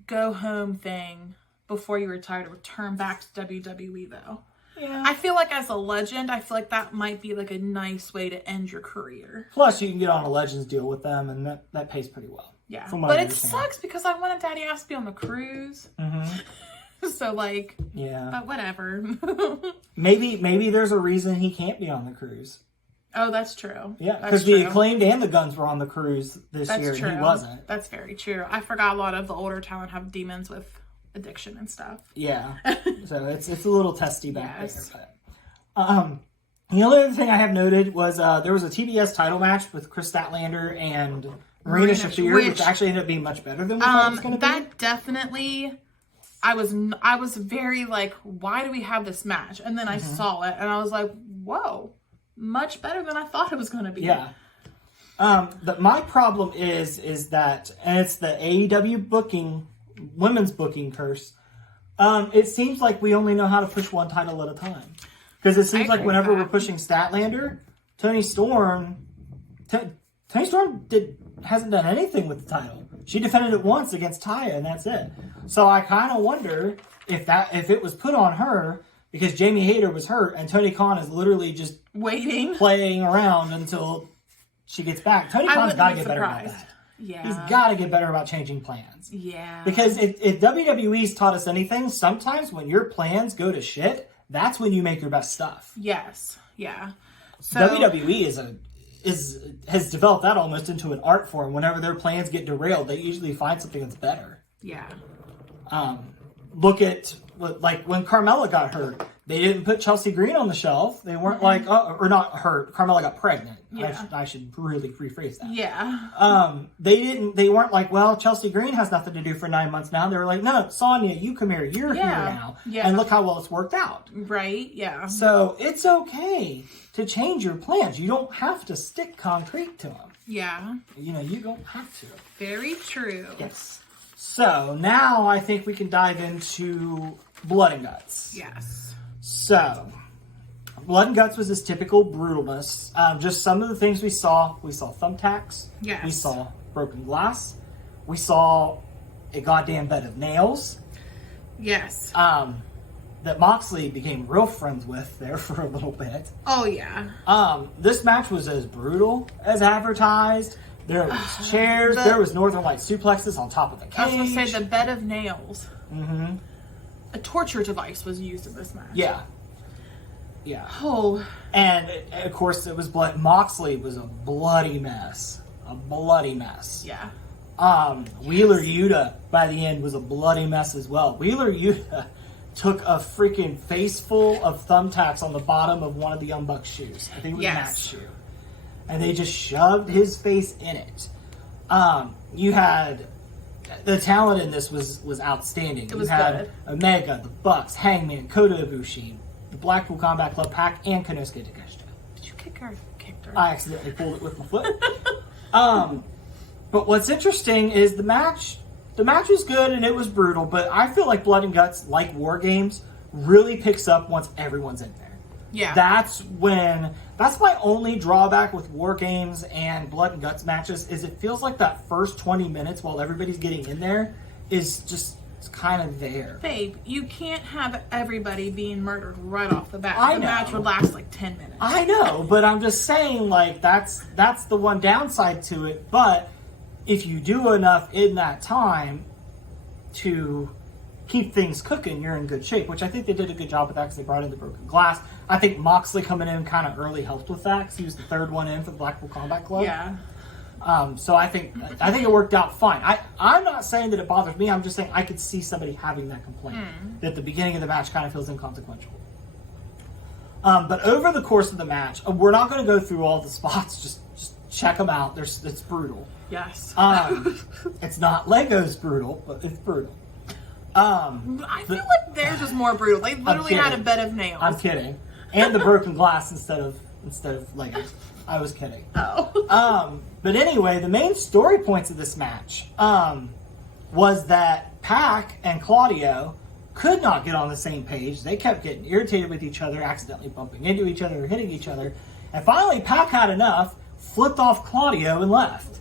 go home thing before you retire, to return back to WWE though. Yeah. I feel like as a legend, I feel like that might be like a nice way to end your career. Plus, you can get on a Legends deal with them, and that pays pretty well. Yeah. From what But I it understand. sucks because I wanted Daddy asked to be on the cruise. Mm-hmm. So like, yeah. but whatever. Maybe there's a reason he can't be on the cruise. Oh, that's true. Yeah, because the Acclaimed and the Guns were on the cruise this year, true. and he wasn't. That's very true. I forgot a lot of the older talent have demons with addiction and stuff. Yeah. So it's a little testy back Yes. there. But, the only other thing I have noted was there was a TBS title match with Chris Statlander and Marina Shafir, which actually ended up being much better than we thought it was going to be. That definitely, I was very like, why do we have this match? And then I saw it and I was like, whoa, much better than I thought it was going to be. Yeah. But my problem is that, and it's the AEW booking, women's booking curse. It seems like we only know how to push one title at a time. Because it seems like whenever we're pushing Statlander, Toni Storm hasn't done anything with the title. She defended it once against Taya, and that's it. So I kind of wonder if it was put on her because Jamie Hayter was hurt, and Tony Khan is literally just waiting, playing around until she gets back. Tony Khan's got to get better about that. Yeah. He's got to get better about changing plans. Yeah. Because if WWE's taught us anything, sometimes when your plans go to shit, that's when you make your best stuff. Yes. Yeah. So WWE has developed that almost into an art form. Whenever their plans get derailed, they usually find something that's better. Yeah. Look at when Carmella got hurt. They didn't put Chelsea Green on the shelf. They weren't or not hurt. Carmella got pregnant. Yeah. I should really rephrase that. Yeah. They weren't like, well, Chelsea Green has nothing to do for 9 months now. They were like, no, Sonya, you come here. You're here now. Yeah. And look how well it's worked out. Right. Yeah. So it's okay to change your plans. You don't have to stick concrete to them. Yeah. You don't have to. Very true. Yes. So now I think we can dive into Blood and Guts. Yes. So, Blood and Guts was this typical brutalness. Just some of the things we saw. We saw thumbtacks. Yes. We saw broken glass. We saw a goddamn bed of nails. Yes. That Moxley became real friends with there for a little bit. Oh, yeah. This match was as brutal as advertised. There was chairs. There was Northern Light suplexes on top of the cage. I was going to say the bed of nails. Mm-hmm. A torture device was used in this match. Yeah. Yeah. Oh. And, of course, it was blood. Moxley was a bloody mess. A bloody mess. Yeah. Wheeler Yuta, by the end, was a bloody mess as well. Wheeler Yuta took a freaking face full of thumbtacks on the bottom of one of the Young Bucks' shoes. I think it was Matt's shoe. And they just shoved his face in it. You had... The talent in this was outstanding. It was you had good. Omega, the Bucks, Hangman, Kota Ibushi, the Blackpool Combat Club Pack, and Konosuke Takeshita. Did you kick her? Kicked her. I accidentally pulled it with my foot. But what's interesting is the match. The match was good and it was brutal, but I feel like Blood and Guts, like War Games, really picks up once everyone's in there. Yeah. That's my only drawback with War Games and Blood and Guts matches is it feels like that first 20 minutes while everybody's getting in there is just kind of there. Babe, you can't have everybody being murdered right off the bat. The match would last like 10 minutes. I know, but I'm just saying like that's the one downside to it, but if you do enough in that time to keep things cooking, you're in good shape, which I think they did a good job with that because they brought in the broken glass. I think Moxley coming in kind of early helped with that because he was the third one in for the Blackpool Combat Club. Yeah. So I think it worked out fine. I'm not saying that it bothers me. I'm just saying I could see somebody having that complaint that the beginning of the match kind of feels inconsequential. But over the course of the match, we're not going to go through all the spots. Just check them out. It's brutal. Yes. It's not Lego's brutal, but it's brutal. I feel like theirs was more brutal. They literally had a bed of nails. I'm kidding. And the broken glass instead of Legos. I was kidding. Oh. But anyway, the main story points of this match was that Pac and Claudio could not get on the same page. They kept getting irritated with each other, accidentally bumping into each other, hitting each other. And finally, Pac had enough, flipped off Claudio, and left.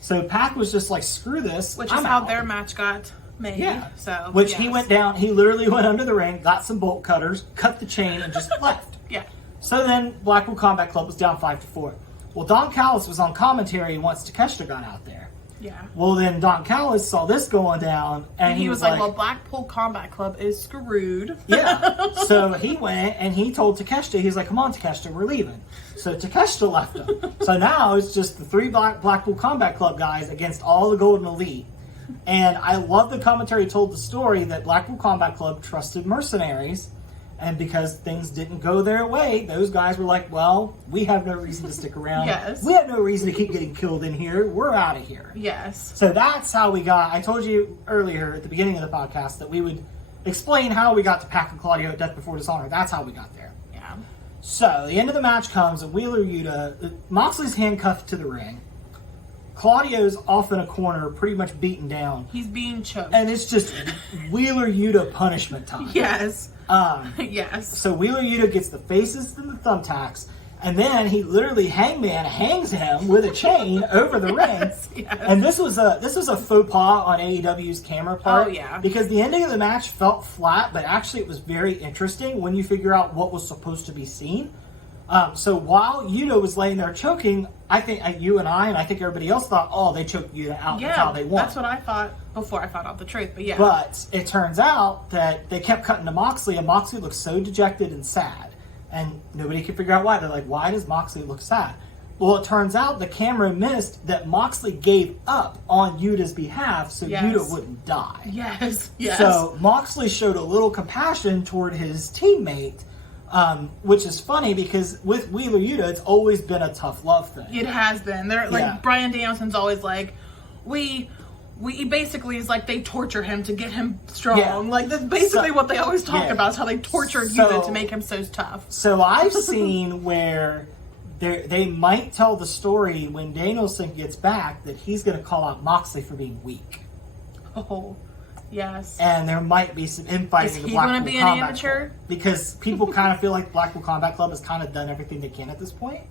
So Pac was just like, screw this. Which is how their match got made. Yeah. So, Which he went down, he literally went under the ring, got some bolt cutters, cut the chain, and just left. Yeah. So then Blackpool Combat Club was down 5-4. Well, Don Callis was on commentary once Takeshita got out there. Yeah. Well, then Don Callis saw this going down, and he was like, well, Blackpool Combat Club is screwed. Yeah. So he went, and he told Takeshita, he's like, come on, Takeshita, we're leaving. So Takeshita left him. So now it's just the 3 Blackpool Combat Club guys against all the Golden Elite. And I love the commentary told the story that Blackpool Combat Club trusted mercenaries, and because things didn't go their way, those guys were like, well, we have no reason to stick around. Yes. We have no reason to keep getting killed in here. We're out of here. Yes. So that's how we got, I told you earlier at the beginning of the podcast that we would explain how we got to Pac and Claudio at Death Before Dishonor. That's how we got there. Yeah. So the end of the match comes, and Wheeler Yuta, Moxley's handcuffed to the ring. Claudio's off in a corner, pretty much beaten down. He's being choked. And it's just Wheeler Yuta punishment time. Yes. Yes. So Wheeler Yuta gets the faces and the thumbtacks, and then he literally Hangman hangs him with a chain over the ring. Yes. And this was a faux pas on AEW's camera part. Oh, yeah. Because the ending of the match felt flat, but actually it was very interesting when you figure out what was supposed to be seen. So while Yuta was laying there choking, I think you and I think everybody else thought, oh, they choked Yuta out. Yeah, That's how they won. that's what I thought before I found out the truth. But yeah. But it turns out that they kept cutting to Moxley, and Moxley looked so dejected and sad. And nobody could figure out why. They're like, why does Moxley look sad? Well, it turns out the camera missed that Moxley gave up on Yuta's behalf so Yuta wouldn't die. Yes. Yes. So Moxley showed a little compassion toward his teammate, which is funny because with Wheeler Yuta, it's always been a tough love thing. It has been. They're like Bryan Danielson's always like, we basically is like they torture him to get him strong. Yeah. Like that's basically what they always talk about is how they tortured Yuta to make him so tough. So I've seen where they might tell the story when Danielson gets back that he's going to call out Moxley for being weak. Oh. Yes. And there might be some infighting in the Blackpool Combat Club. Is he going to be an amateur? Because people kind of feel like Blackpool Combat Club has kind of done everything they can at this point.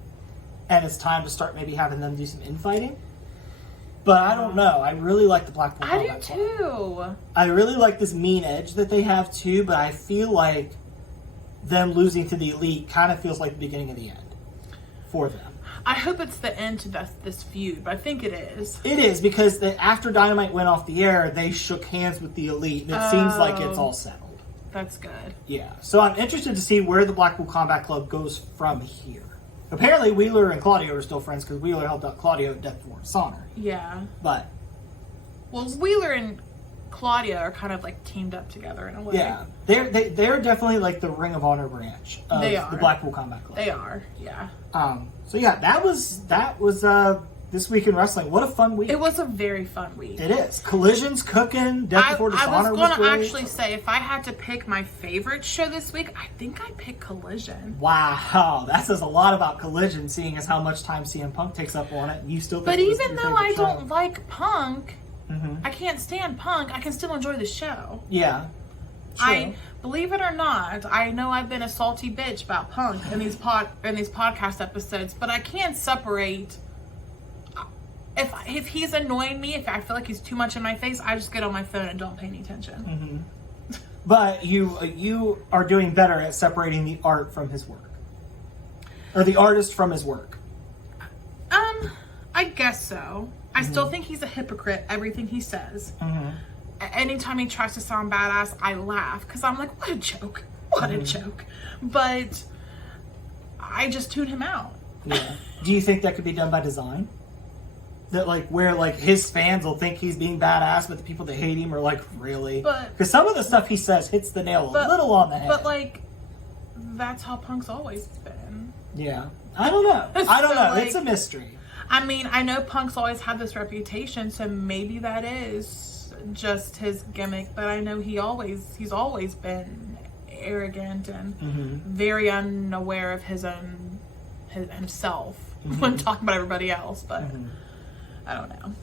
And it's time to start maybe having them do some infighting. But I don't know. I really like the Blackpool Combat Club. I do too. I really like this mean edge that they have too, but I feel like them losing to the Elite kind of feels like the beginning of the end for them. I hope it's the end to this feud, but I think it is. It is, because after Dynamite went off the air, they shook hands with the Elite, and it seems like it's all settled. That's good. Yeah. So I'm interested to see where the Blackpool Combat Club goes from here. Apparently, Wheeler and Claudio are still friends, because Wheeler helped out Claudio at Death Before Dishonor. Yeah. But... well, Wheeler and Claudio are kind of like teamed up together in a way. Yeah. They're definitely like the Ring of Honor branch of the Blackpool Combat Club. They are, yeah. So yeah, that was this week in wrestling. What a fun week! It was a very fun week. It is. Collision's cooking. Death Before Dishonor was going to great. actually say, if I had to pick my favorite show this week, I think I'd pick Collision. Wow, that says a lot about Collision, seeing as how much time CM Punk takes up on it. And you still think but it was even your though favorite I show. don't like Punk, I can't stand Punk, I can still enjoy the show. Yeah. True. I believe it or not, I know I've been a salty bitch about Punk in these podcast episodes, but I can't separate. If he's annoying me, if I feel like he's too much in my face, I just get on my phone and don't pay any attention. But you are doing better at separating the art from his work, or the artist from his work. I guess so. I still think he's a hypocrite. Everything he says. Anytime he tries to sound badass, I laugh because I'm like, what a joke. What a joke. But I just tune him out. Yeah. Do you think that could be done by design? That where his fans will think he's being badass, but the people that hate him are like, really? Because some of the stuff he says hits the nail a little on the head. But that's how Punk's always been. Yeah. I don't know. It's a mystery. I mean, I know Punk's always had this reputation, so maybe that is just his gimmick. But I know he's always been arrogant and very unaware of himself when talking about everybody else. But I don't know.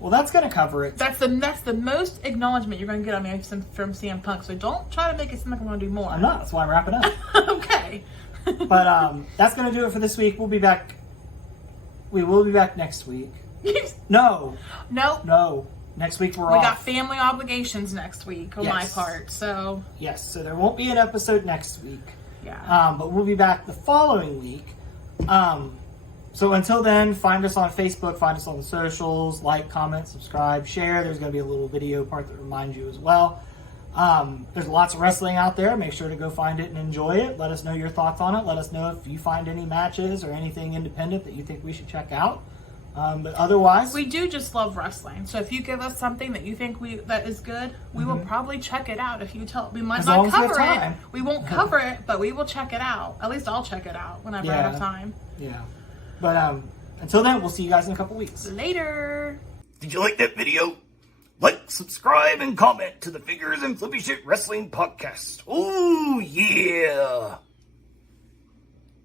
Well, that's going to cover it. That's the most acknowledgement you're going to get on me from CM Punk. So don't try to make it seem like I'm going to do more. I'm not. That's why I'm wrapping up. Okay. But that's going to do it for this week. We'll be back. We will be back next week. No. Next week we got family obligations next week on my part. So yes. So there won't be an episode next week. Yeah. But we'll be back the following week. So until then, find us on Facebook, find us on the socials, like, comment, subscribe, share. There's going to be a little video part that reminds you as well. There's lots of wrestling out there. Make sure to go find it and enjoy it. Let us know your thoughts on it. Let us know if you find any matches or anything independent that you think we should check out. But otherwise, we do just love wrestling. So if you give us something that you think that is good, we will probably check it out. If you tell, we might not cover it. We won't cover it, but we will check it out. At least I'll check it out whenever I have time. Yeah. But until then, we'll see you guys in a couple weeks. Later. Did you like that video? Like, subscribe, and comment to the Figures and Flippy Shit Wrestling Podcast. Oh, yeah.